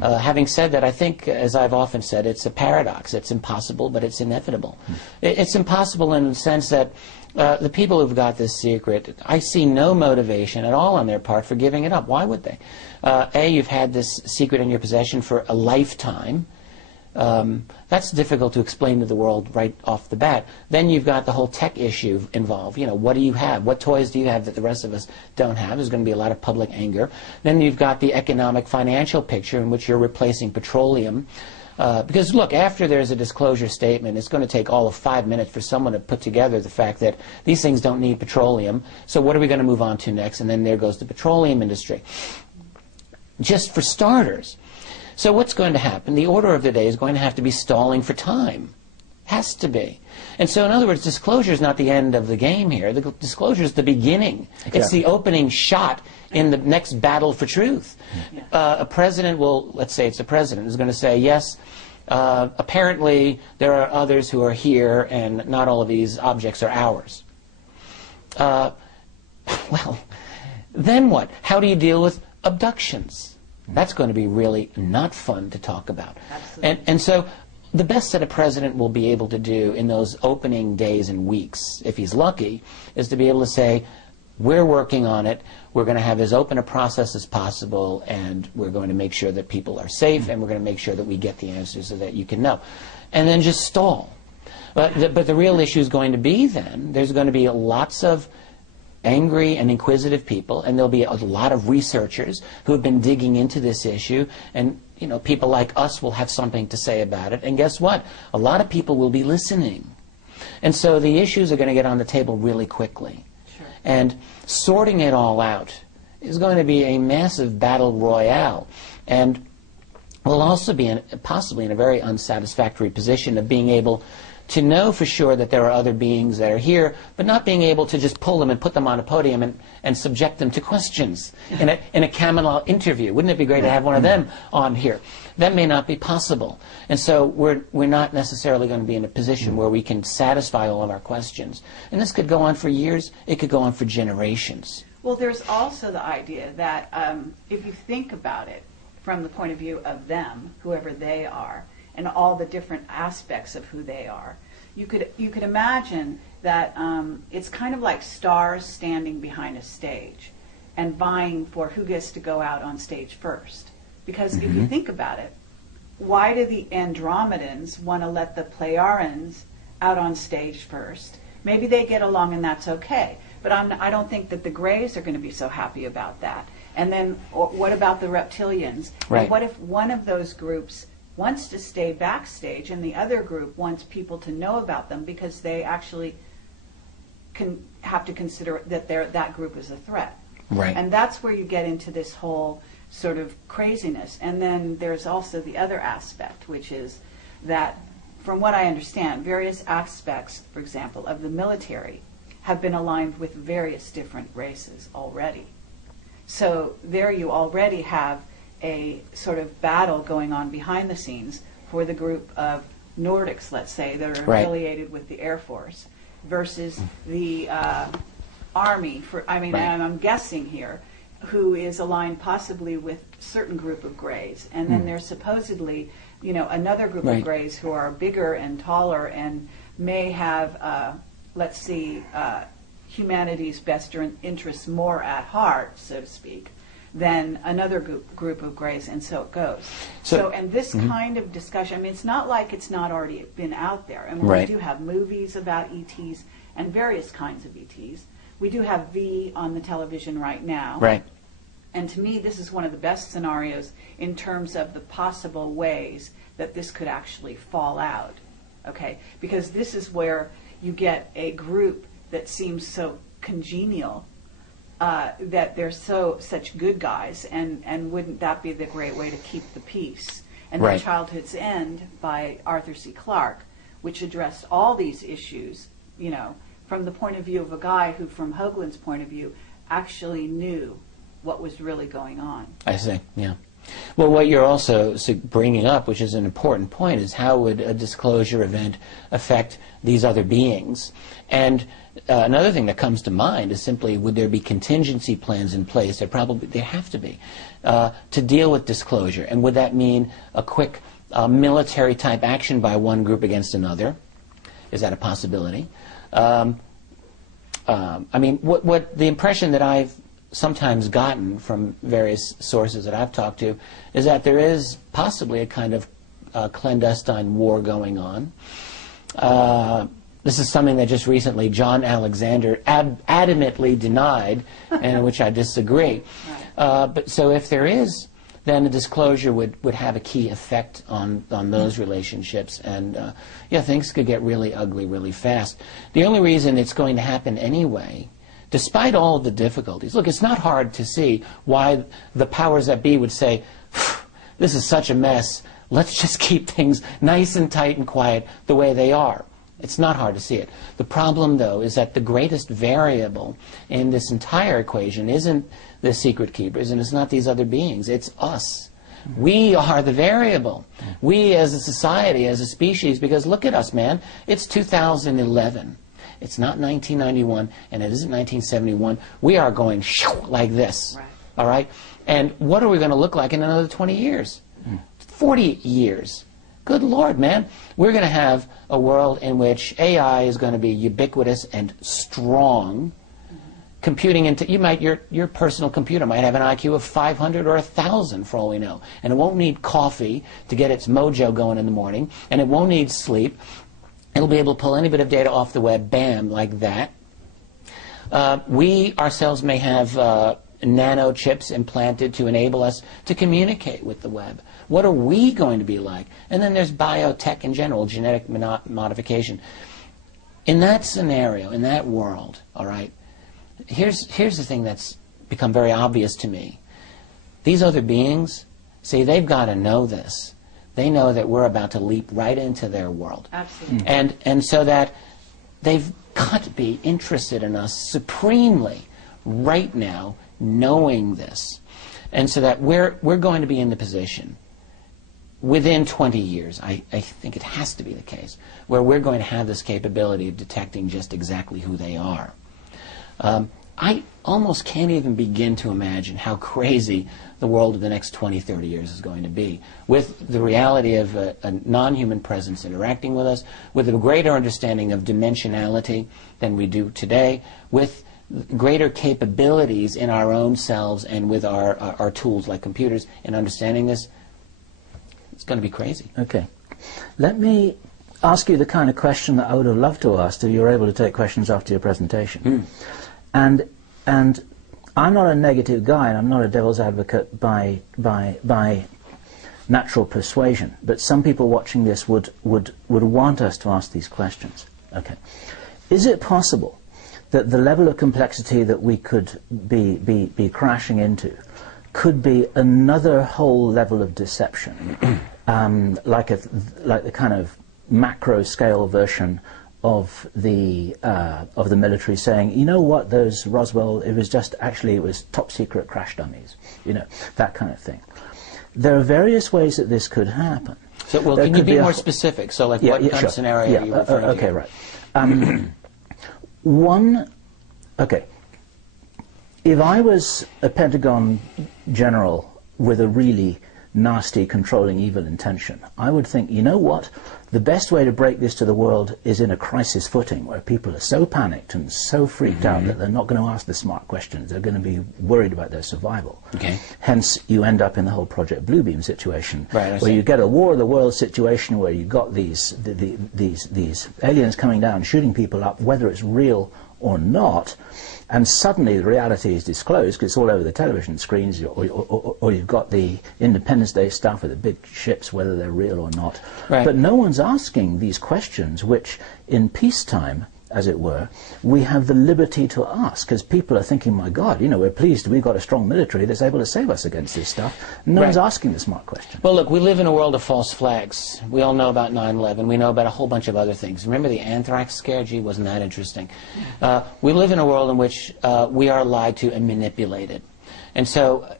Having said that, I think, as I've often said, it's a paradox. It's impossible, but it's inevitable. It's impossible in the sense that the people who've got this secret, I see no motivation at all on their part for giving it up. Why would they? A, you've had this secret in your possession for a lifetime. That's difficult to explain to the world right off the bat. Then you've got the whole tech issue involved. You know, what do you have? What toys do you have that the rest of us don't have? There's going to be a lot of public anger. Then you've got the economic financial picture in which you're replacing petroleum. Because, look, after there's a disclosure statement, it's going to take all of 5 minutes for someone to put together the fact that these things don't need petroleum. So what are we going to move on to next? And then there goes the petroleum industry. Just for starters. So what's going to happen? The order of the day is going to have to be stalling for time. Has to be. And so, in other words, disclosure is not the end of the game here. The disclosure is the beginning. Exactly. It's the opening shot in the next battle for truth. Yeah. A president will, let's say it's a president, is going to say, yes, apparently there are others who are here and not all of these objects are ours. Well, then what? How do you deal with abductions? That's going to be really not fun to talk about. And so the best that a president will be able to do in those opening days and weeks, if he's lucky, is to be able to say, we're working on it, we're going to have as open a process as possible, and we're going to make sure that people are safe, and we're going to make sure that we get the answers so that you can know. And then just stall. But the real issue is going to be then, there's going to be lots of angry and inquisitive people, and there'll be a lot of researchers who have been digging into this issue, and you know, people like us will have something to say about it, and guess what? A lot of people will be listening. And so the issues are going to get on the table really quickly. Sure. And sorting it all out is going to be a massive battle royale, and we'll also be possibly in a very unsatisfactory position of being able to know for sure that there are other beings that are here, but not being able to just pull them and put them on a podium and subject them to questions in a Camelot interview. Wouldn't it be great to have one of them on here? That may not be possible. And so we're not necessarily going to be in a position where we can satisfy all of our questions. And this could go on for years. It could go on for generations. Well, there's also the idea that if you think about it from the point of view of them, whoever they are, and all the different aspects of who they are, you could imagine that it's kind of like stars standing behind a stage and vying for who gets to go out on stage first. Because if you think about it, why do the Andromedans want to let the Pleiadians out on stage first? Maybe they get along and that's okay, but I don't think that the Greys are going to be so happy about that. And then what about the Reptilians? Right. And what if one of those groups wants to stay backstage and the other group wants people to know about them because they actually have to consider that that group is a threat. Right. And that's where you get into this whole sort of craziness. And then there's also the other aspect, which is that, from what I understand, various aspects, for example, of the military have been aligned with various different races already. So there you already have a sort of battle going on behind the scenes for the group of Nordics, let's say, that are affiliated with the Air Force versus the Army, and I'm guessing here, who is aligned possibly with a certain group of Greys. And then there's supposedly, another group of Greys who are bigger and taller and may have, humanity's best interests more at heart, so to speak, than another group of Greys, and so it goes. And this kind of discussion, it's not like it's not already been out there. And we do have movies about ETs and various kinds of ETs. We do have V on the television right now. Right. And to me, this is one of the best scenarios in terms of the possible ways that this could actually fall out. Okay? Because this is where you get a group that seems so congenial, that they're such good guys, and wouldn't that be the great way to keep the peace? And then Childhood's End by Arthur C. Clarke, which addressed all these issues, from the point of view of a guy who, from Hoagland's point of view, actually knew what was really going on. I see, yeah. Well, what you're also bringing up, which is an important point, is how would a disclosure event affect these other beings? And another thing that comes to mind is simply, would there be contingency plans in place? There have to be, to deal with disclosure. And would that mean a quick military-type action by one group against another? Is that a possibility? I mean, what the impression that I've sometimes gotten from various sources that I've talked to is that there is possibly a kind of clandestine war going on. This is something that just recently John Alexander adamantly denied, and which I disagree. But so if there is, then a disclosure would have a key effect on those relationships, and yeah, things could get really ugly really fast. The only reason it's going to happen anyway, despite all of the difficulties, look, it's not hard to see why the powers that be would say, this is such a mess, let's just keep things nice and tight and quiet the way they are. It's not hard to see it. The problem, though, is that the greatest variable in this entire equation isn't the secret keepers, and it's not these other beings. It's us. We are the variable. We as a society, as a species, because look at us, man. It's 2011. It's not 1991, and it isn't 1971. We are going like this, right. All right? And what are we going to look like in another 20 years? 40 years? Good Lord, man. We're going to have a world in which AI is going to be ubiquitous and strong. Computing into, your personal computer might have an IQ of 500 or 1,000 for all we know. And it won't need coffee to get its mojo going in the morning, and it won't need sleep. It'll be able to pull any bit of data off the web, bam, like that. We ourselves may have nano chips implanted to enable us to communicate with the web. What are we going to be like? And then there's biotech in general, genetic modification. In that scenario, in that world, all right, here's the thing that's become very obvious to me. These other beings, see, they've got to know this. They know that we're about to leap right into their world. Absolutely. And so that they've got to be interested in us supremely right now, knowing this. And so that we're going to be in the position within 20 years, I think it has to be the case, where we're going to have this capability of detecting just exactly who they are. I almost can't even begin to imagine how crazy the world of the next 20, 30 years is going to be, with the reality of a non-human presence interacting with us, with a greater understanding of dimensionality than we do today, with greater capabilities in our own selves and with our tools like computers in understanding this. It's going to be crazy. Okay. Let me ask you the kind of question that I would have loved to ask if you were able to take questions after your presentation. And I'm not a negative guy, and I'm not a devil's advocate by natural persuasion, but some people watching this would want us to ask these questions. Okay. Is it possible that the level of complexity that we could be crashing into could be another whole level of deception, like the kind of macro scale version of the military saying, you know what, those Roswell, it was top secret crash dummies, you know, that kind of thing. There are various ways that this could happen. So, well, can you be more specific? So, like, what kind of scenario are you referring to? Okay, right. Okay. If I was a Pentagon general with a really nasty, controlling, evil intention, I would think, you know what, the best way to break this to the world is in a crisis footing where people are so panicked and so freaked out that they're not going to ask the smart questions. They're going to be worried about their survival. Okay. Hence, you end up in the whole Project Bluebeam situation, right, where you get a war of the world situation where you've got these aliens coming down, shooting people up, whether it's real or not, and suddenly the reality is disclosed because it's all over the television screens, or you've got the Independence Day stuff with the big ships, whether they're real or not. Right. But no one's asking these questions, which in peacetime, as it were, we have the liberty to ask, because people are thinking, my God, you know, we're pleased we've got a strong military that's able to save us against this stuff. No one's asking the smart question. Well, look, we live in a world of false flags. We all know about 9/11. We know about a whole bunch of other things. Remember the anthrax scare? Gee, wasn't that interesting? We live in a world in which we are lied to and manipulated. And so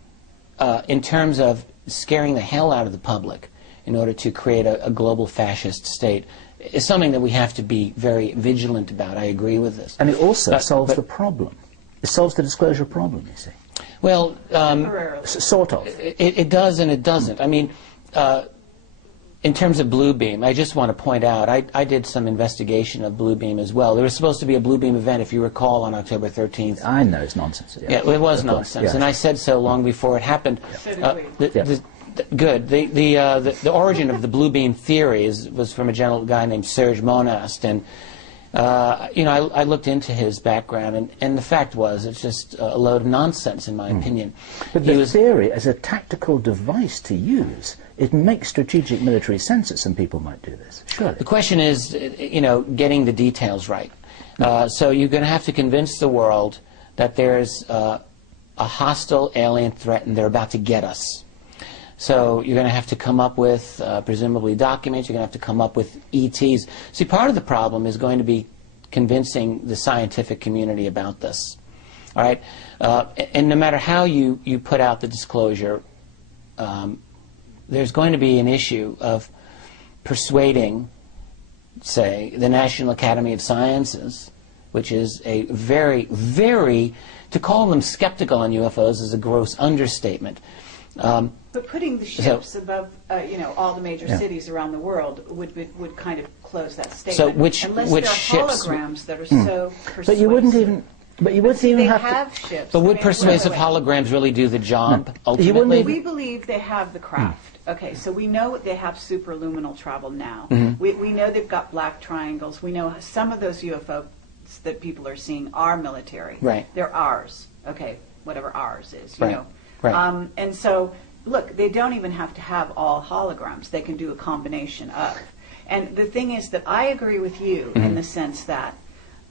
in terms of scaring the hell out of the public in order to create a global fascist state is something that we have to be very vigilant about. I agree with this. And it also solves the problem. It solves the disclosure problem, you see. Well, sort of. It does and it doesn't. I mean, in terms of Bluebeam, I just want to point out, I did some investigation of Bluebeam as well. There was supposed to be a Bluebeam event, if you recall, on October 13th. I know it's nonsense. Yeah, it was nonsense, yes. And I said so long before it happened. So did we. Good. The origin of the Bluebeam theory was from a guy named Serge Monast, and you know, I looked into his background, and the fact was, it's just a load of nonsense, in my opinion. But the theory, as a tactical device to use, it makes strategic military sense that some people might do this. Surely. The question is, you know, getting the details right. So you're going to have to convince the world that there's a hostile alien threat, and they're about to get us. So you're going to have to come up with, presumably, documents. You're going to have to come up with ETs. See, part of the problem is going to be convincing the scientific community about this. All right? And no matter how you put out the disclosure, there's going to be an issue of persuading, say, the National Academy of Sciences, which is a very, very, to call them skeptical on UFOs is a gross understatement. But putting the ships above, you know, all the major cities around the world would kind of close that statement. So which unless which there are ships? holograms that are so persuasive. But you wouldn't even. But you wouldn't even they have to. Ships. But would I mean, persuasive wait. holograms really do the job? No. Ultimately, We believe they have the craft. Okay, so we know they have superluminal travel now. We know they've got black triangles. We know some of those UFOs that people are seeing are military. Right. They're ours. Okay, whatever ours is. You Right. know. Right. And so, look, they don't even have to have all holograms. They can do a combination of. And the thing is that I agree with you in the sense that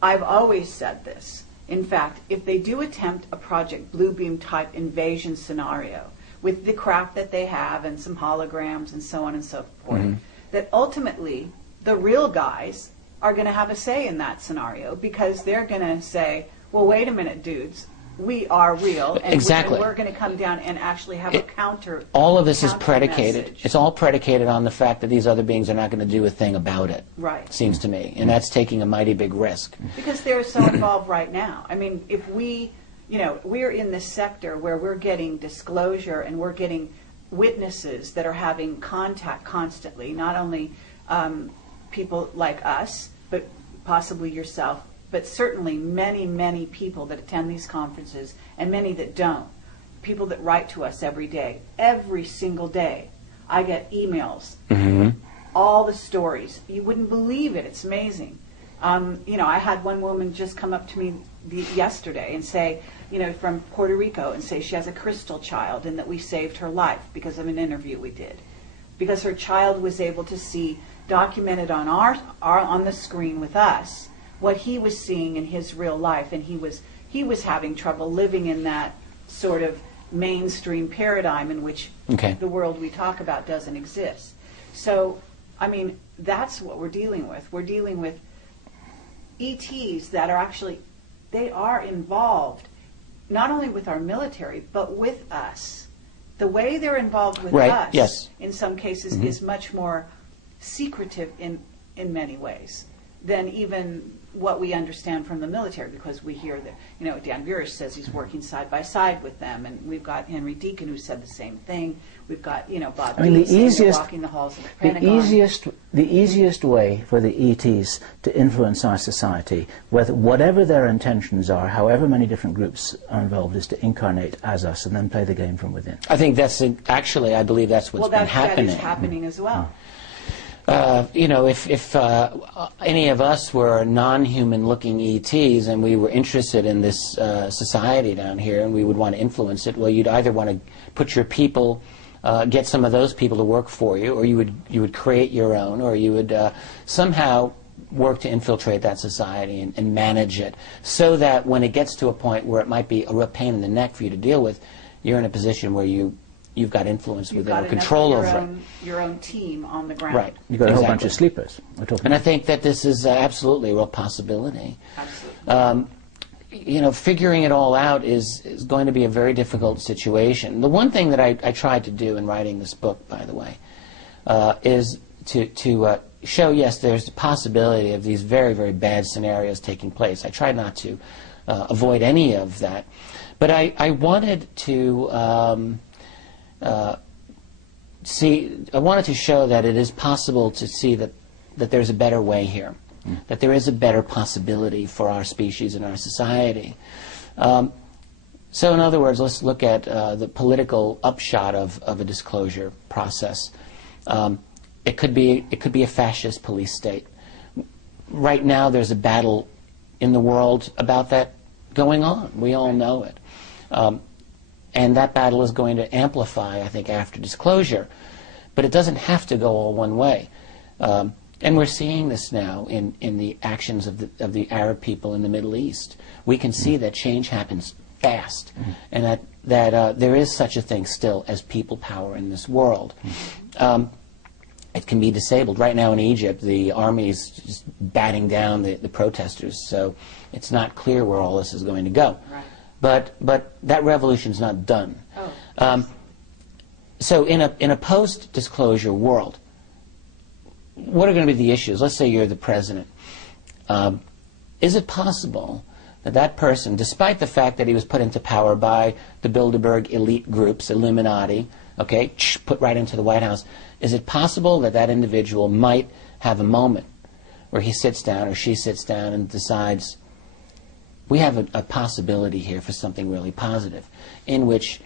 I've always said this. In fact, if they do attempt a Project Bluebeam type invasion scenario with the craft that they have and some holograms and so on and so forth, that ultimately the real guys are going to have a say in that scenario because they're going to say, well, wait a minute, dudes. We are real, and Exactly. we're going to come down and actually have a counter. all of this is counter predicated. message. It's all predicated on the fact that these other beings are not going to do a thing about it. Right. Seems to me, and that's taking a mighty big risk. Because they're so involved right now. I mean, if we, you know, we're in this sector where we're getting disclosure and we're getting witnesses that are having contact constantly, not only people like us, but possibly yourself, but certainly many, many people that attend these conferences and many that don't. People that write to us every day. Every single day, I get emails. All the stories. You wouldn't believe it. It's amazing. You know, I had one woman just come up to me yesterday and say, you know, from Puerto Rico, and say she has a crystal child and that we saved her life because of an interview we did. Because her child was able to see, documented on on the screen with us, what he was seeing in his real life, and he was having trouble living in that sort of mainstream paradigm in which the world we talk about doesn't exist. So, I mean, that's what we're dealing with. We're dealing with ETs that are actually, they are involved not only with our military, but with us. The way they're involved with us, in some cases, is much more secretive in many ways than even what we understand from the military, because we hear that, you know, Dan Virish says he's working side by side with them, and we've got Henry Deacon who said the same thing. We've got, you know, Bob Dean saying they're walking the halls of the Pentagon. The easiest way for the ETs to influence our society, whatever their intentions are, however many different groups are involved, is to incarnate as us and then play the game from within. I think that's actually, I believe that's what's been happening. That is happening as well. You know, if any of us were non-human looking ETs and we were interested in this society down here and we would want to influence it, well, you'd either want to put your people, get some of those people to work for you, or you would create your own, or you would somehow work to infiltrate that society and manage it, so that when it gets to a point where it might be a real pain in the neck for you to deal with, you're in a position where you've got influence with it or control over it. Your own team on the ground. Right. You've got a whole bunch of sleepers. And I think that this is absolutely a real possibility. Absolutely. figuring it all out is going to be a very difficult situation. The one thing that I tried to do in writing this book, by the way, is to show, yes, there's the possibility of these very, very bad scenarios taking place. I tried not to avoid any of that. But I wanted to I wanted to show that it is possible to see that there's a better way here, that there is a better possibility for our species and our society. So in other words, let's look at the political upshot of a disclosure process. It could be a fascist police state. Right now there's a battle in the world about that going on. We all know it. And that battle is going to amplify, I think, after disclosure. But it doesn't have to go all one way. And we're seeing this now in the actions of the Arab people in the Middle East. We can see that change happens fast, and that there is such a thing still as people power in this world. It can be disabled. Right now in Egypt, the army is just batting down the protesters, so it's not clear where all this is going to go. Right. But that revolution's not done. Oh. So in a post-disclosure world, what are going to be the issues? Let's say you're the president. Is it possible that that person, despite the fact that he was put into power by the Bilderberg elite groups, Illuminati, okay, put right into the White House, is it possible that that individual might have a moment where he sits down or she sits down and decides, we have a possibility here for something really positive, in which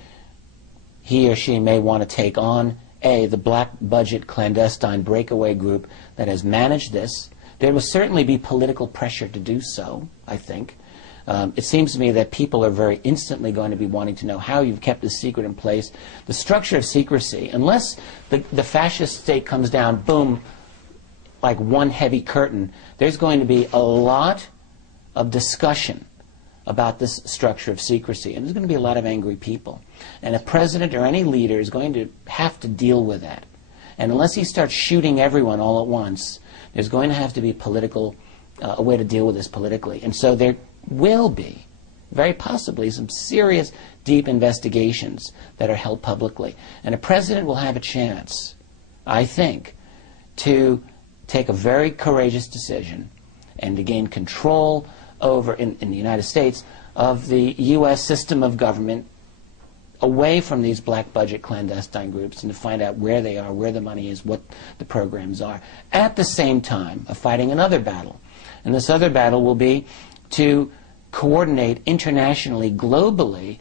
he or she may want to take on the black budget clandestine breakaway group that has managed this. There will certainly be political pressure to do so, I think. It seems to me that people are very instantly going to be wanting to know how you've kept this secret in place. The structure of secrecy, unless the fascist state comes down, boom, like one heavy curtain, there's going to be a lot of discussion about this structure of secrecy. And there's going to be a lot of angry people. And a president or any leader is going to have to deal with that. And unless he starts shooting everyone all at once, there's going to have to be a way to deal with this politically. And so there will be, very possibly, some serious, deep investigations that are held publicly. And a president will have a chance, I think, to take a very courageous decision and to gain control over, in the United States, of the U.S. system of government away from these black budget clandestine groups and to find out where they are, where the money is, what the programs are, at the same time of fighting another battle. And this other battle will be to coordinate internationally, globally,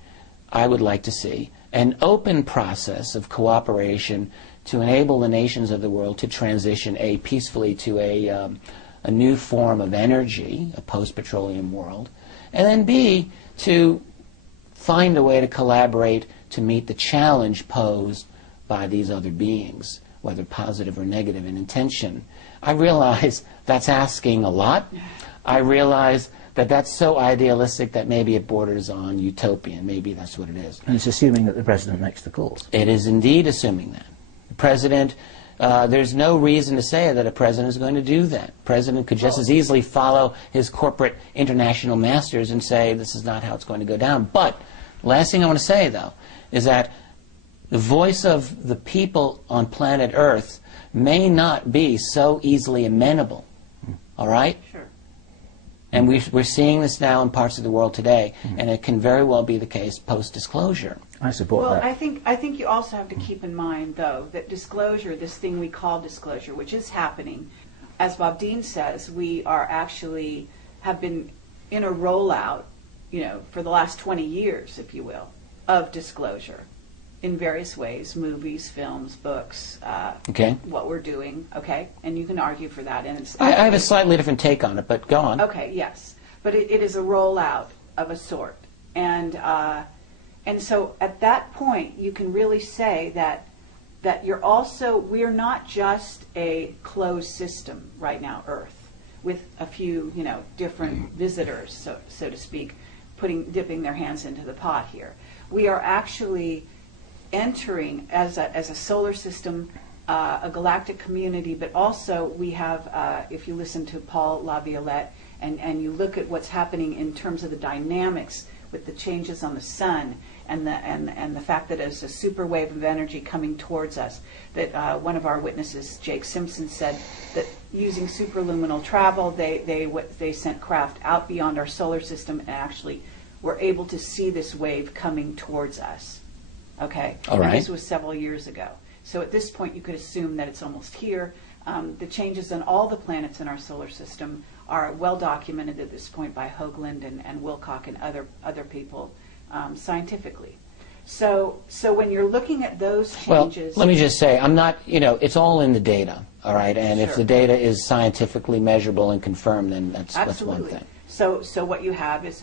I would like to see, an open process of cooperation to enable the nations of the world to transition, A, peacefully to a new form of energy, a post-petroleum world, and then B, to find a way to collaborate to meet the challenge posed by these other beings, whether positive or negative in intention. I realize that's asking a lot. I realize that that's so idealistic that maybe it borders on utopian. Maybe that's what it is. And it's assuming that the president makes the calls. It is indeed assuming that. The president, there's no reason to say that a president is going to do that. The president could just as easily follow his corporate international masters and say this is not how it's going to go down. But the last thing I want to say, though, is that the voice of the people on planet Earth may not be so easily amenable. All right? Sure. And we're seeing this now in parts of the world today, and it can very well be the case post-disclosure. I support that. Well, I think you also have to keep in mind, though, that disclosure, this thing we call disclosure, which is happening, as Bob Dean says, we are actually have been in a rollout, for the last 20 years, if you will, of disclosure in various ways, movies, films, books, Okay. what we're doing, okay? And you can argue for that. And it's I have a slightly different take on it, but go on. Okay, yes. But it is a rollout of a sort. And so at that point, you can really say that we're not just a closed system right now, Earth, with a few, different visitors, so to speak, dipping their hands into the pot here. We are actually entering as a solar system a galactic community, but also we have, if you listen to Paul LaViolette and you look at what's happening in terms of the dynamics with the changes on the sun and the fact that it's a super wave of energy coming towards us, that one of our witnesses, Jake Simpson, said that using superluminal travel, they sent craft out beyond our solar system and actually were able to see this wave coming towards us. Okay? All right. And this was several years ago. So at this point, you could assume that it's almost here. The changes on all the planets in our solar system are well documented at this point by Hoagland and Wilcock and other people scientifically. So when you're looking at those changes... Well, let me just say, I'm not, it's all in the data, all right? And Sure. if the data is scientifically measurable and confirmed, then that's one Absolutely. thing. So what you have is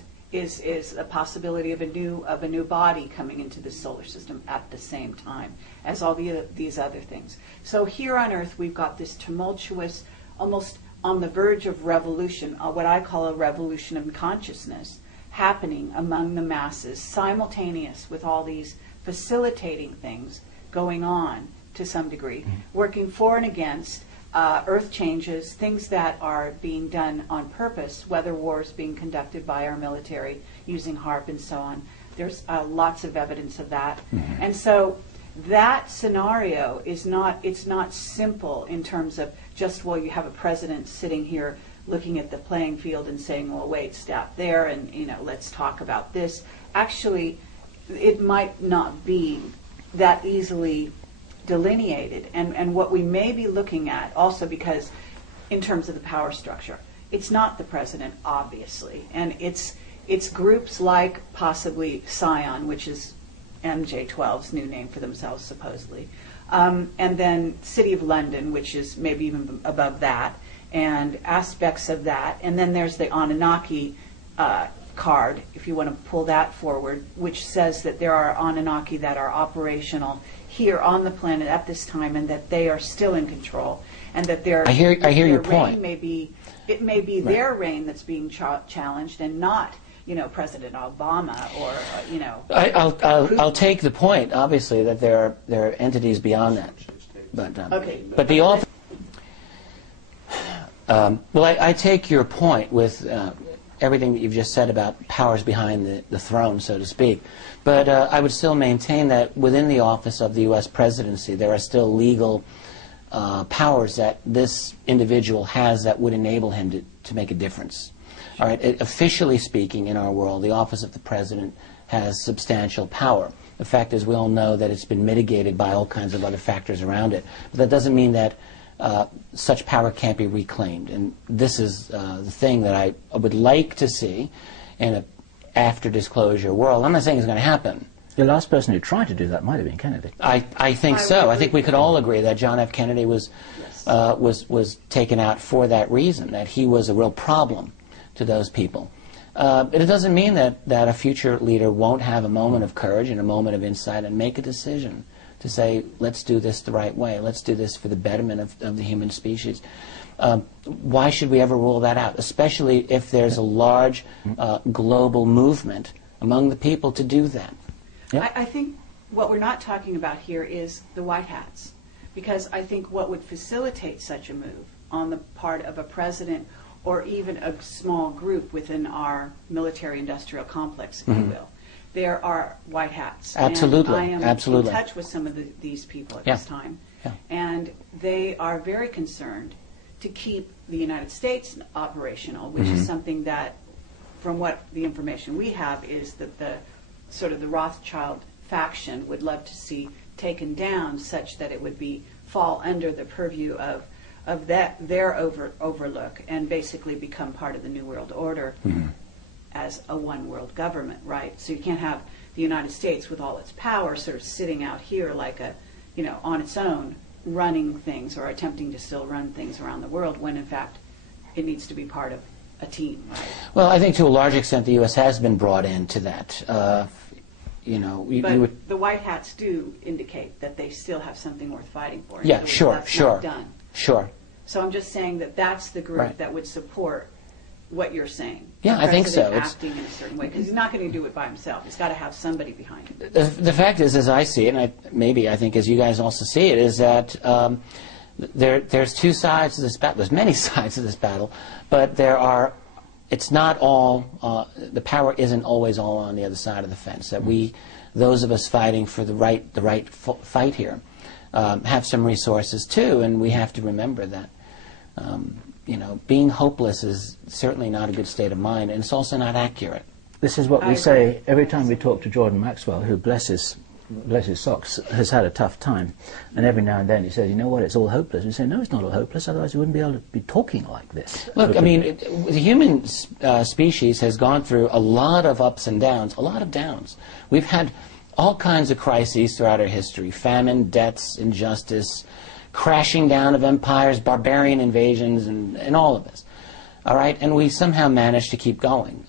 a possibility of a new body coming into the solar system at the same time as all these other things. So here on Earth, we've got this tumultuous, almost on the verge of revolution, what I call a revolution of consciousness, happening among the masses, simultaneous with all these facilitating things going on to some degree, working for and against earth changes, things that are being done on purpose, weather wars being conducted by our military using HARP and so on. There's lots of evidence of that. Mm-hmm. And so that scenario is not simple in terms of just, well, you have a president sitting here looking at the playing field and saying, well, wait, stop there, and let's talk about this. Actually, it might not be that easily delineated, and what we may be looking at also, because in terms of the power structure, it's not the president, obviously, and it's groups like possibly Scion, which is MJ12's new name for themselves supposedly, and then City of London, which is maybe even above that, and aspects of that, and then there's the Anunnaki card, if you want to pull that forward, which says that there are Anunnaki that are operational here on the planet at this time, and that they are still in control, and that their I hear your reign point. may be Right. their reign that's being challenged, and not President Obama or I'll take the point, obviously, that there are entities beyond that, but Okay. but the author. Well, I take your point with everything that you've just said about powers behind the throne, so to speak. But I would still maintain that within the office of the U.S. presidency, there are still legal powers that this individual has that would enable him to make a difference. All right, officially speaking, in our world, the office of the president has substantial power. The fact is, we all know that it's been mitigated by all kinds of other factors around it. But that doesn't mean that such power can't be reclaimed. And this is the thing that I would like to see in an after-disclosure world. I'm not saying it's going to happen. The last person who tried to do that might have been Kennedy. I think so. I think we could all agree that John F. Kennedy was taken out for that reason, that he was a real problem to those people. It doesn't mean that a future leader won't have a moment of courage and a moment of insight and make a decision to say, let's do this the right way. Let's do this for the betterment of the human species. Why should we ever rule that out, especially if there's a large global movement among the people to do that? Yep. I think what we're not talking about here is the white hats, because I think what would facilitate such a move on the part of a president or even a small group within our military-industrial complex, if you will, there are white hats. Absolutely. And I am Absolutely. in touch with some of these people at Yeah. this time, Yeah. and they are very concerned to keep the United States operational, which is something that, from what the information we have, is that the sort of the Rothschild faction would love to see taken down, such that it would fall under the purview of their overlook and basically become part of the New World Order as a one world government, right? So you can't have the United States with all its power sort of sitting out here like on its own, running things or attempting to still run things around the world, when in fact it needs to be part of a team, right? Well, I think to a large extent the U.S. has been brought into that. But the white hats do indicate that they still have something worth fighting for. Yeah, until sure, that's sure. not done. Sure. So I'm just saying that that's the group Right. that would support what you're saying. Yeah, I think so. Acting in a certain way, because he's not going to do it by himself. He's got to have somebody behind him. The fact is, as I see it, and I think as you guys also see it, is that there's two sides to this battle. There's many sides to this battle, but it's not all, the power isn't always all on the other side of the fence. That those of us fighting for the right fight here, have some resources too, and we have to remember that. Being hopeless is certainly not a good state of mind, and it's also not accurate. This is what we say every time we talk to Jordan Maxwell, who, bless his socks, has had a tough time. And every now and then he says, you know what, it's all hopeless. We say, no, it's not all hopeless, otherwise we wouldn't be able to be talking like this. Look, I mean, the human species has gone through a lot of ups and downs, a lot of downs. We've had all kinds of crises throughout our history: famine, deaths, injustice, crashing down of empires, barbarian invasions, and all of this. All right, and we somehow managed to keep going.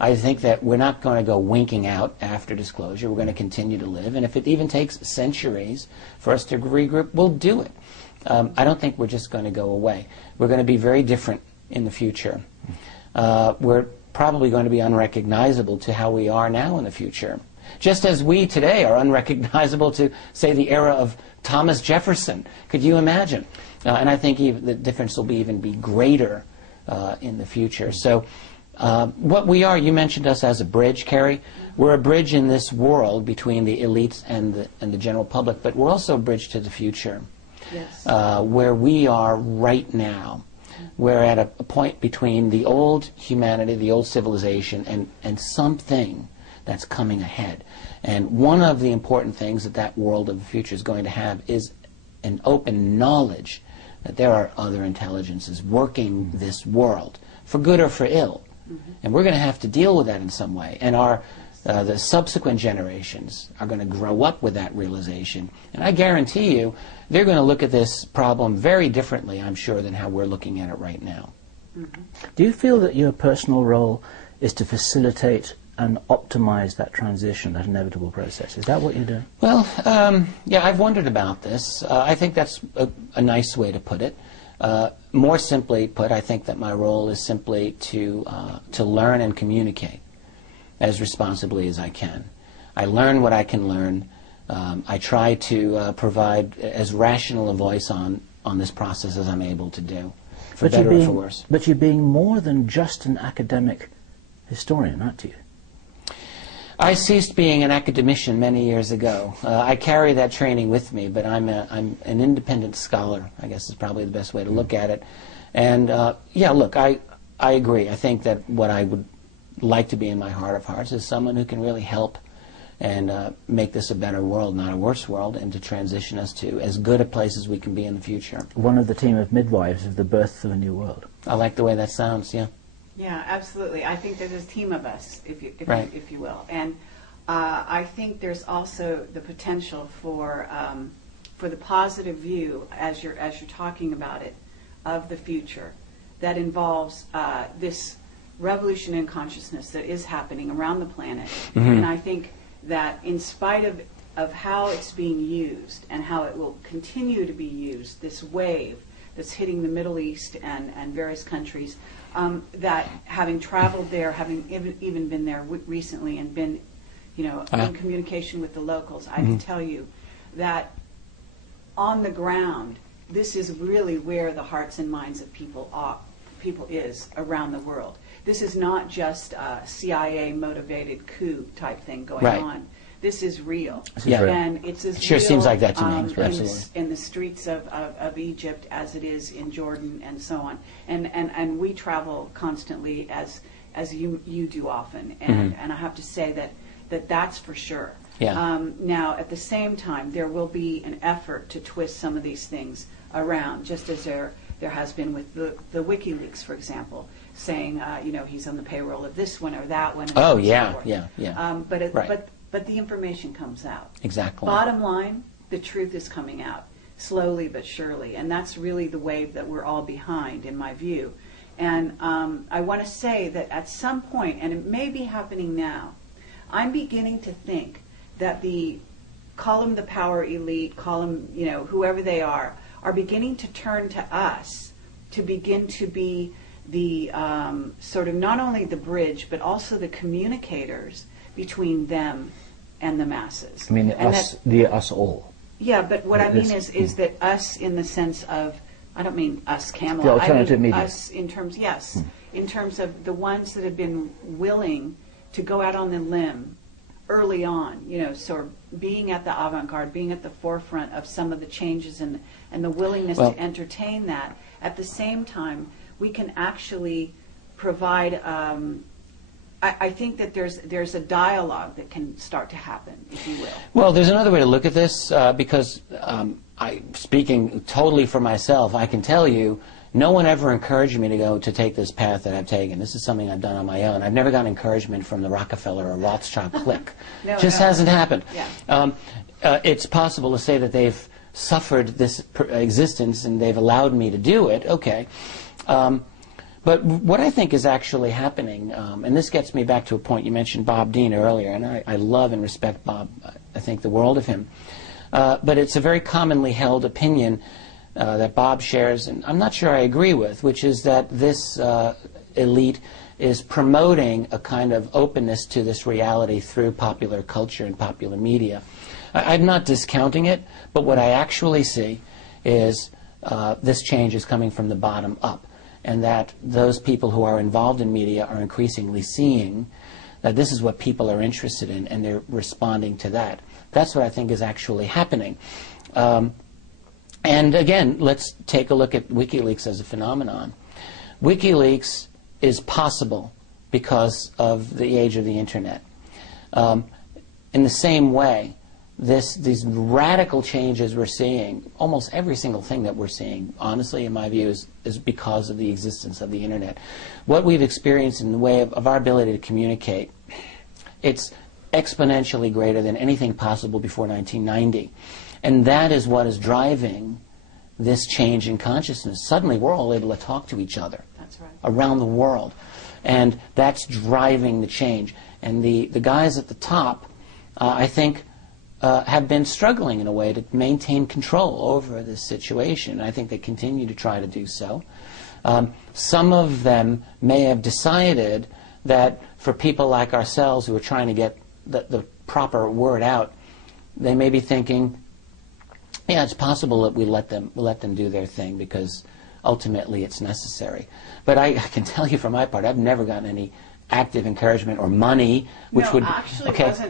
I think that we're not going to go winking out after disclosure. We're going to continue to live, and if it even takes centuries for us to regroup, we'll do it. I don't think we're just going to go away. We're going to be very different in the future. We're probably going to be unrecognizable to how we are now in the future, just as we today are unrecognizable to, say, the era of Thomas Jefferson. Could you imagine? And I think the difference will even be greater in the future. So what we are, you mentioned us as a bridge, Kerry. We're a bridge in this world between the elites and the general public, but we're also a bridge to the future. Yes. Where we are right now. We're at a point between the old humanity, the old civilization, and something that's coming ahead. And one of the important things that world of the future is going to have is an open knowledge that there are other intelligences working this world, for good or for ill. And we're going to have to deal with that in some way. And the subsequent generations are going to grow up with that realization. And I guarantee you, they're going to look at this problem very differently, I'm sure, than how we're looking at it right now. Do you feel that your personal role is to facilitate and optimize that transition, that inevitable process? Is that what you're doing? Well, yeah, I've wondered about this. I think that's a nice way to put it. More simply put, I think that my role is simply to learn and communicate as responsibly as I can. I learn what I can learn. I try to provide as rational a voice on this process as I'm able to do, for better or for worse. But you're being more than just an academic historian, aren't you? I ceased being an academician many years ago. I carry that training with me, but I'm an independent scholar, I guess is probably the best way to look at it. And yeah, look, I agree. I think that what I would like to be in my heart of hearts is someone who can really help and make this a better world, not a worse world, and to transition us to as good a place as we can be in the future. One of the team of midwives of the birth of a new world. I like the way that sounds, yeah. Yeah, absolutely. I think there's a team of us, if you will, and I think there's also the potential for the positive view, as you're talking about it, of the future, that involves this revolution in consciousness that is happening around the planet, and I think that in spite of how it's being used and how it will continue to be used, this wave that's hitting the Middle East and various countries. That having traveled there, having even been there recently and been, in communication with the locals, I can tell you that on the ground, this is really where the hearts and minds of people is around the world. This is not just a CIA-motivated coup type thing going on. This is real. And it's as sure real, seems like that to me. Absolutely. In the streets of Egypt as it is in Jordan and so on. And we travel constantly as you do often. And I have to say that's for sure. Yeah. Now, at the same time, there will be an effort to twist some of these things around, just as there has been with the WikiLeaks, for example, saying, he's on the payroll of this one or that one. Oh, yeah, yeah. But the information comes out. Exactly. Bottom line, the truth is coming out, slowly but surely. And that's really the wave that we're all behind, in my view. And I want to say that at some point, and it may be happening now, I'm beginning to think that call them the power elite, call them, whoever they are beginning to turn to us to begin to be the sort of not only the bridge, but also the communicators between them and the masses. I mean, us all. Yeah, but what I mean is that us in the sense of, I don't mean us, Camelot. The alternative media. Us in terms, yes, in terms of the ones that have been willing to go out on the limb early on, you know, sort of being at the avant-garde, being at the forefront of some of the changes and the willingness to entertain that. At the same time, we can actually provide, I think that there's a dialogue that can start to happen, if you will. Well, there's another way to look at this, because speaking totally for myself, I can tell you, no one ever encouraged me to take this path that I've taken. This is something I've done on my own. I've never gotten encouragement from the Rockefeller or Rothschild clique. Just hasn't happened. Yeah. It's possible to say that they've suffered this existence and they've allowed me to do it. Okay. But what I think is actually happening, and this gets me back to a point you mentioned Bob Dean earlier, and I love and respect Bob. I think the world of him. But it's a very commonly held opinion that Bob shares, and I'm not sure I agree with, which is that this elite is promoting a kind of openness to this reality through popular culture and popular media. I'm not discounting it, but what I actually see is this change is coming from the bottom up, and that those people who are involved in media are increasingly seeing that this is what people are interested in, and they're responding to that. That's what I think is actually happening. And again, let's take a look at WikiLeaks as a phenomenon. WikiLeaks is possible because of the age of the Internet. In the same way, these radical changes we're seeing, almost every single thing that we're seeing, honestly, in my view, is because of the existence of the Internet. What we've experienced in the way of our ability to communicate, it's exponentially greater than anything possible before 1990. And that is what is driving this change in consciousness. Suddenly, we're all able to talk to each other. That's right. Around the world. And that's driving the change. And the guys at the top, I think, have been struggling in a way to maintain control over this situation. I think they continue to try to do so. Some of them may have decided that for people like ourselves who are trying to get the proper word out, they may be thinking, yeah, it's possible that we let them do their thing because ultimately it's necessary. But I can tell you from my part, I've never gotten any active encouragement or money, which would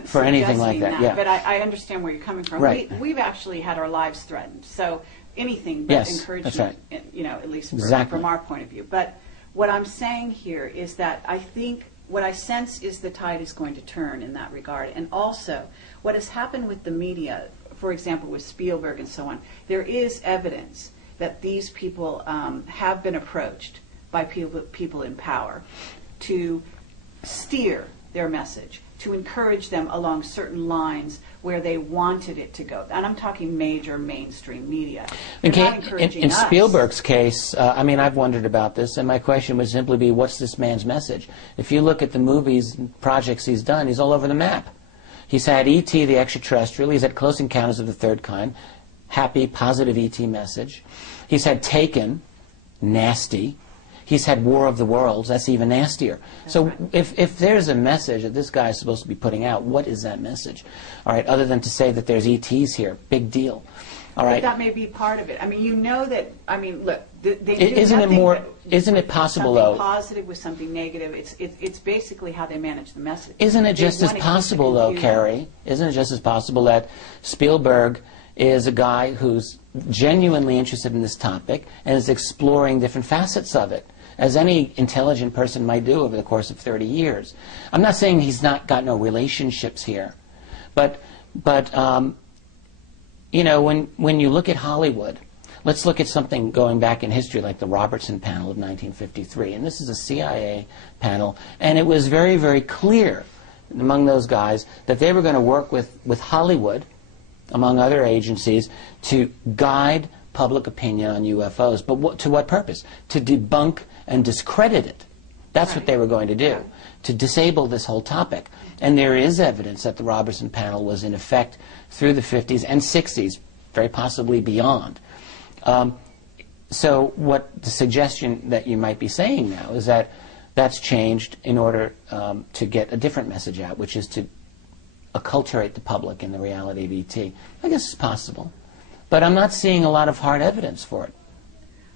for anything like that. Yeah. But I understand where you're coming from. Right. We've actually had our lives threatened, so anything but encouragement, that's right. You know, at least Exactly. from our point of view. But what I'm saying here is that I think what I sense is the tide is going to turn in that regard, and also what has happened with the media. For example, with Spielberg and so on, there is evidence that these people have been approached by people in power to steer their message, to encourage them along certain lines where they wanted it to go. And I'm talking major mainstream media. In Spielberg's case, I mean, I've wondered about this, and my question would simply be, what's this man's message? If you look at the movies and projects he's done, he's all over the map. He's had E.T. the Extraterrestrial. He's had Close Encounters of the Third Kind, happy, positive E.T. message. He's had Taken, nasty. He's had War of the Worlds. That's even nastier. So if there's a message that this guy is supposed to be putting out, what is that message? All right, other than to say that there's E.T.s here, big deal. All right. But that may be part of it. I mean, you know that. I mean, look, they Isn't it possible though? Something positive with something negative. It's basically how they manage the message. Isn't it just as possible though, Kerry? Isn't it just as possible that Spielberg is a guy who's genuinely interested in this topic and is exploring different facets of it, as any intelligent person might do over the course of 30 years? I'm not saying he's not got no relationships here, but you know, when you look at Hollywood, let's look at something going back in history like the Robertson panel of 1953. And this is a CIA panel, and it was very, very clear among those guys that they were going to work with Hollywood, among other agencies, to guide public opinion on UFOs. But to what purpose? To debunk and discredit it. That's what they were going to do, to disable this whole topic. And there is evidence that the Robertson panel was in effect through the 50s and 60s, very possibly beyond. So what the suggestion that you might be saying now is that that's changed in order to get a different message out, which is to acculturate the public in the reality of ET. I guess it's possible. But I'm not seeing a lot of hard evidence for it.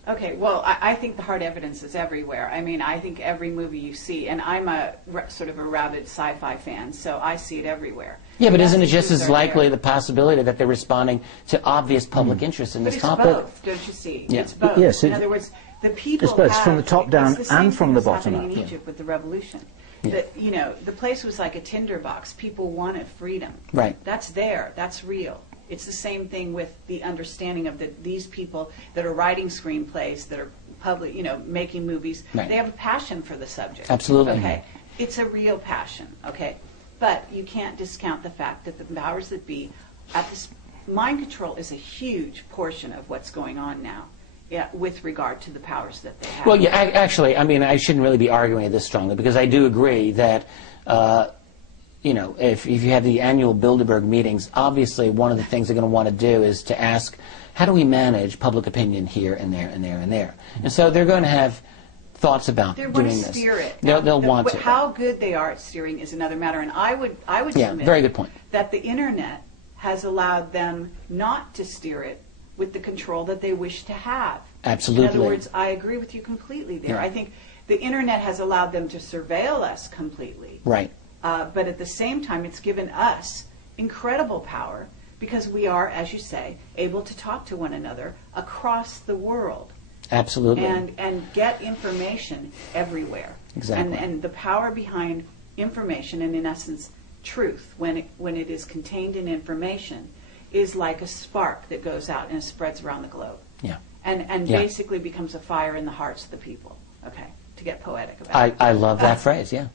Okay, well, I think the hard evidence is everywhere. I mean, I think every movie you see, and I'm a sort of a rabid sci-fi fan, so I see it everywhere. Yeah, but isn't it just as likely the possibility that they're responding to obvious public interest in this topic? It's both, don't you see? Yeah. It's both. Yes, in other words, the people it's both have, from the top down it's the and same from thing the that's bottom happening up. in Egypt with the revolution. Yeah. You know, the place was like a tinderbox. People wanted freedom. Right. That's there. That's real. It's the same thing with the understanding of these people that are writing screenplays, that are public, you know, making movies. Right. They have a passion for the subject. Absolutely. Okay. It's a real passion. Okay. But you can't discount the fact that the powers that be, at this, mind control is a huge portion of what's going on now. Yeah, with regard to the powers that they have. Well, yeah, actually, I mean, I shouldn't really be arguing this strongly, because I do agree that, you know, if you have the annual Bilderberg meetings, obviously one of the things they're going to want to do is to ask, how do we manage public opinion here and there and there and there? And so they're going to have thoughts about doing this. They want to steer it. They'll want to. How good they are at steering is another matter, and I would submit very good point. that the internet has allowed them not to steer it with the control that they wish to have. Absolutely. In other words, I agree with you completely there. Yeah. I think the internet has allowed them to surveil us completely. Right. But at the same time, it's given us incredible power because we are, as you say, able to talk to one another across the world. Absolutely. And get information everywhere. Exactly. And the power behind information, and in essence, truth, when it is contained in information, is like a spark that goes out and spreads around the globe. Yeah. And Yeah. basically becomes a fire in the hearts of the people. Okay, to get poetic about it. I love that phrase, yeah.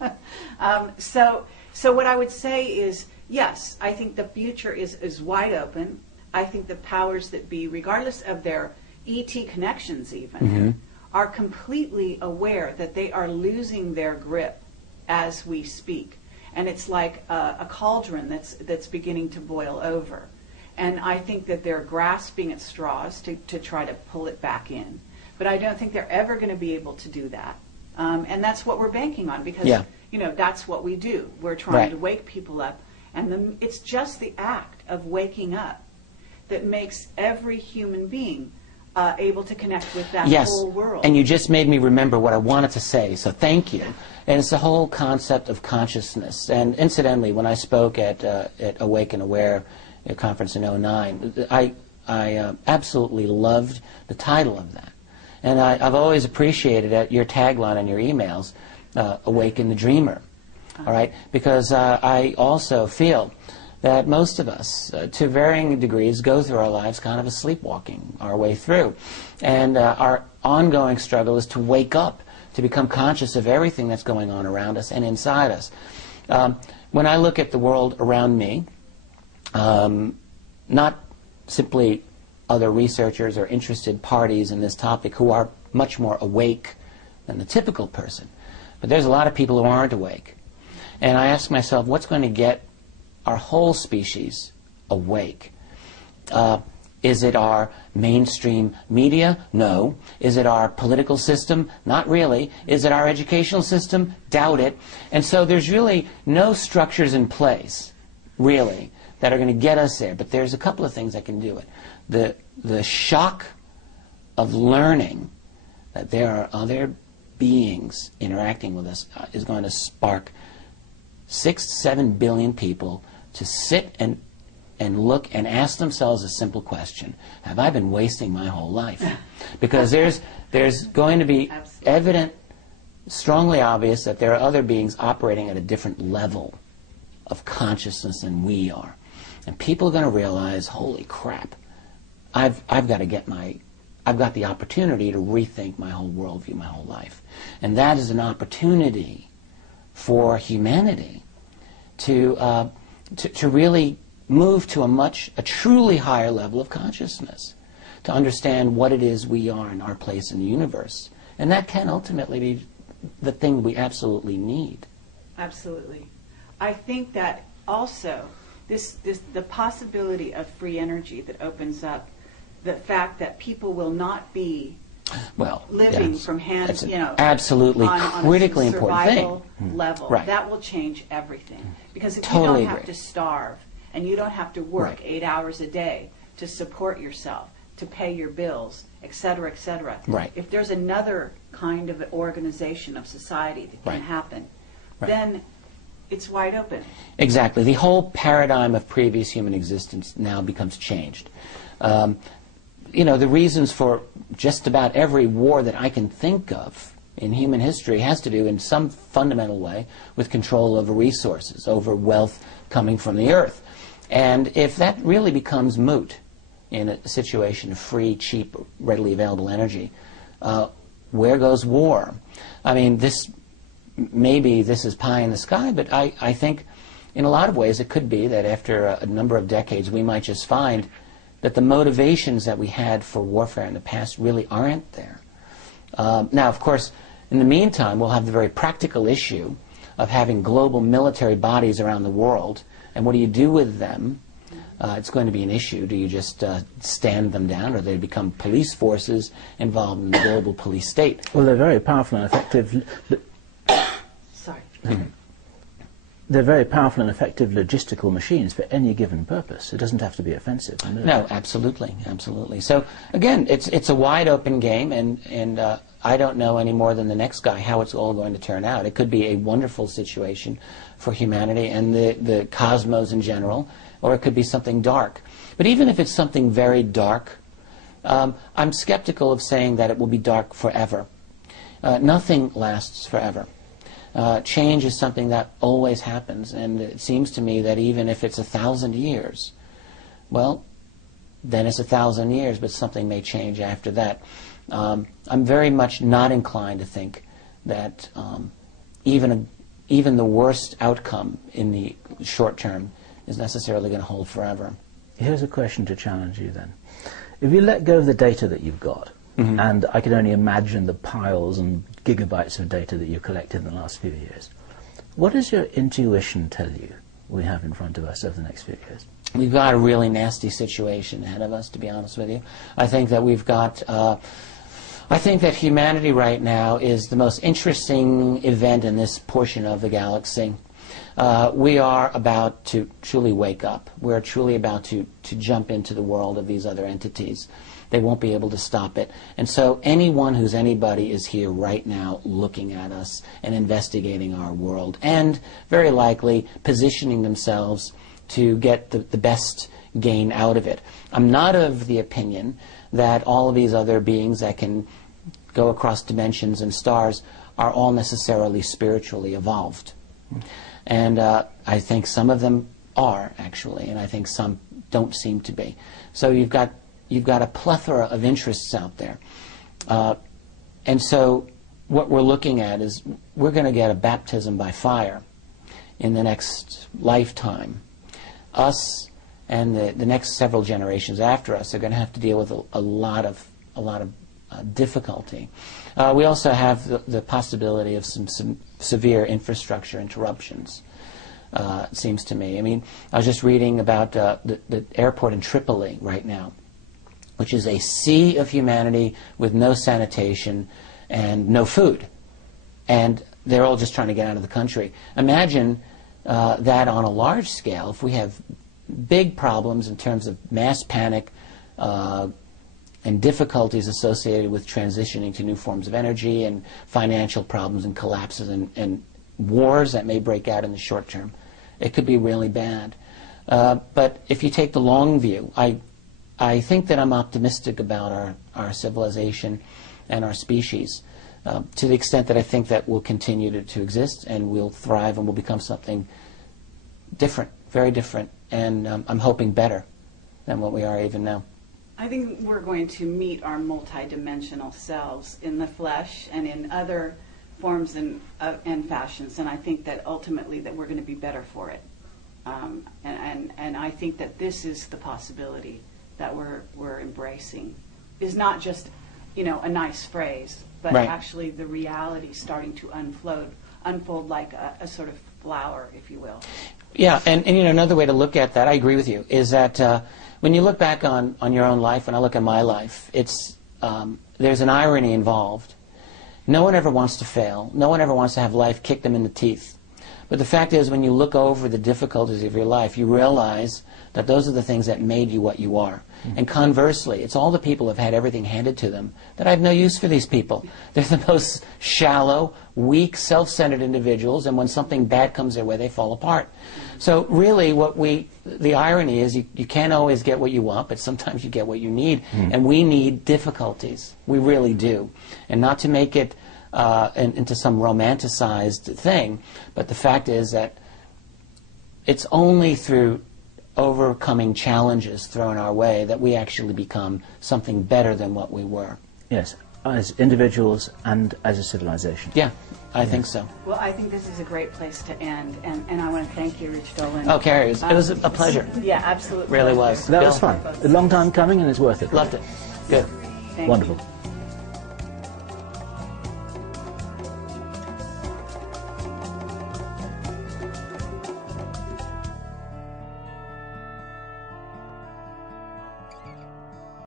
So what I would say is, yes, I think the future is wide open. I think the powers that be, regardless of their ET connections even, are completely aware that they are losing their grip as we speak. And it's like a cauldron that's beginning to boil over. And I think that they're grasping at straws to try to pull it back in. But I don't think they're ever going to be able to do that. And that's what we're banking on because, you know, that's what we do. We're trying to wake people up. And it's just the act of waking up that makes every human being able to connect with that whole world. And you just made me remember what I wanted to say, so thank you. And it's the whole concept of consciousness. And incidentally, when I spoke at Awake and Aware, a conference in 2009, I absolutely loved the title of that. And I've always appreciated your tagline on your emails, Awaken the Dreamer, all right? Because I also feel that most of us, to varying degrees, go through our lives kind of a sleepwalking our way through. And our ongoing struggle is to wake up, to become conscious of everything that's going on around us and inside us. When I look at the world around me, not simply other researchers or interested parties in this topic who are much more awake than the typical person, but there's a lot of people who aren't awake. And I ask myself, what's going to get our whole species awake? Is it our mainstream media? No. Is it our political system? Not really. Is it our educational system? Doubt it. And so there's really no structures in place, really, that are going to get us there. But there's a couple of things that can do it. The shock of learning that there are other beings interacting with us is going to spark 6 to 7 billion people to sit and look and ask themselves a simple question: have I been wasting my whole life? Because there's going to be evident, strongly obvious, that there are other beings operating at a different level of consciousness than we are. And people are going to realize, holy crap, I've got the opportunity to rethink my whole worldview, my whole life. And that is an opportunity for humanity to really move to a truly higher level of consciousness, to understand what it is we are and our place in the universe. And that can ultimately be the thing we absolutely need. Absolutely. I think that also the possibility of free energy that opens up, the fact that people will not be Well, living yes, from hand, that's you know, absolutely on critically a important thing. survival level. Right. That will change everything. Because if Totally you don't have agree. to starve and you don't have to work Right. 8 hours a day to support yourself, to pay your bills, et cetera, Right. if there's another kind of organization of society that can Right. happen, Right. then it's wide open. Exactly. The whole paradigm of previous human existence now becomes changed. You know, the reasons for just about every war that I can think of in human history has to do in some fundamental way with control over resources, over wealth coming from the earth. And if that really becomes moot in a situation of free, cheap, readily available energy, where goes war? I mean, maybe this is pie in the sky, but I think in a lot of ways it could be that after a number of decades we might just find that the motivations that we had for warfare in the past really aren't there. Now, of course, in the meantime, we'll have the very practical issue of having global military bodies around the world, and what do you do with them? It's going to be an issue. Do you just stand them down, or do they become police forces involved in the global police state? Well, they're very powerful and effective. Sorry. They're very powerful and effective logistical machines for any given purpose. It doesn't have to be offensive. No, absolutely, absolutely. So again, it's a wide open game, and I don't know any more than the next guy how it's all going to turn out. It could be a wonderful situation for humanity and the cosmos in general, or it could be something dark. But even if it's something very dark, I'm skeptical of saying that it will be dark forever. Nothing lasts forever. Change is something that always happens, and it seems to me that even if it's 1,000 years, well, then it's 1,000 years, but something may change after that. I'm very much not inclined to think that even the worst outcome in the short term is necessarily going to hold forever. Here's a question to challenge you then. If you let go of the data that you've got, and I can only imagine the piles and gigabytes of data that you collected in the last few years, what does your intuition tell you we have in front of us over the next few years? We've got a really nasty situation ahead of us, to be honest with you. I think that we've got... I think that humanity right now is the most interesting event in this portion of the galaxy. We are about to truly wake up. We're truly about to jump into the world of these other entities. They won't be able to stop it. And so anyone who's anybody is here right now looking at us and investigating our world, and very likely positioning themselves to get the best gain out of it. I'm not of the opinion that all of these other beings that can go across dimensions and stars are all necessarily spiritually evolved. And I think some of them are, actually, and I think some don't seem to be. So you've got a plethora of interests out there. And so what we're looking at is we're going to get a baptism by fire in the next lifetime. Us and the next several generations after us are going to have to deal with a lot of difficulty. We also have the possibility of some severe infrastructure interruptions, it seems to me. I mean, I was just reading about the airport in Tripoli right now, which is a sea of humanity with no sanitation and no food. And they're all just trying to get out of the country. Imagine that on a large scale, if we have big problems in terms of mass panic and difficulties associated with transitioning to new forms of energy and financial problems and collapses and wars that may break out in the short term, it could be really bad. But if you take the long view, I think that I'm optimistic about our civilization and our species to the extent that I think that we'll continue to exist and we'll thrive and we'll become something different, very different, and I'm hoping better than what we are even now. I think we're going to meet our multidimensional selves in the flesh and in other forms and fashions, and I think that ultimately that we're going to be better for it. And I think that this is the possibility that we're embracing. Is not just, a nice phrase, but right. Actually the reality starting to unfold like a sort of flower, if you will. Yeah, and another way to look at that, I agree with you, is that when you look back on your own life, when I look at my life, it's there's an irony involved. No one ever wants to fail. No one ever wants to have life kick them in the teeth. But the fact is, when you look over the difficulties of your life, you realize that those are the things that made you what you are. And conversely, it's all the people who have had everything handed to them that I have no use for these people. They're the most shallow, weak, self-centered individuals, and when something bad comes their way, they fall apart. So really, the irony is you can't always get what you want, but sometimes you get what you need. And we need difficulties. We really do. And not to make it into some romanticized thing, but the fact is that it's only through overcoming challenges thrown our way that we actually become something better than what we were. Yes, as individuals and as a civilization. Yeah, I think so. Well, I think this is a great place to end, and I want to thank you, Rich Dolan. Oh, Kerry, it was a pleasure. Yeah, absolutely. Really was. That was fun. A long time coming, and it's worth it. Loved it. Good. Thank Wonderful. you.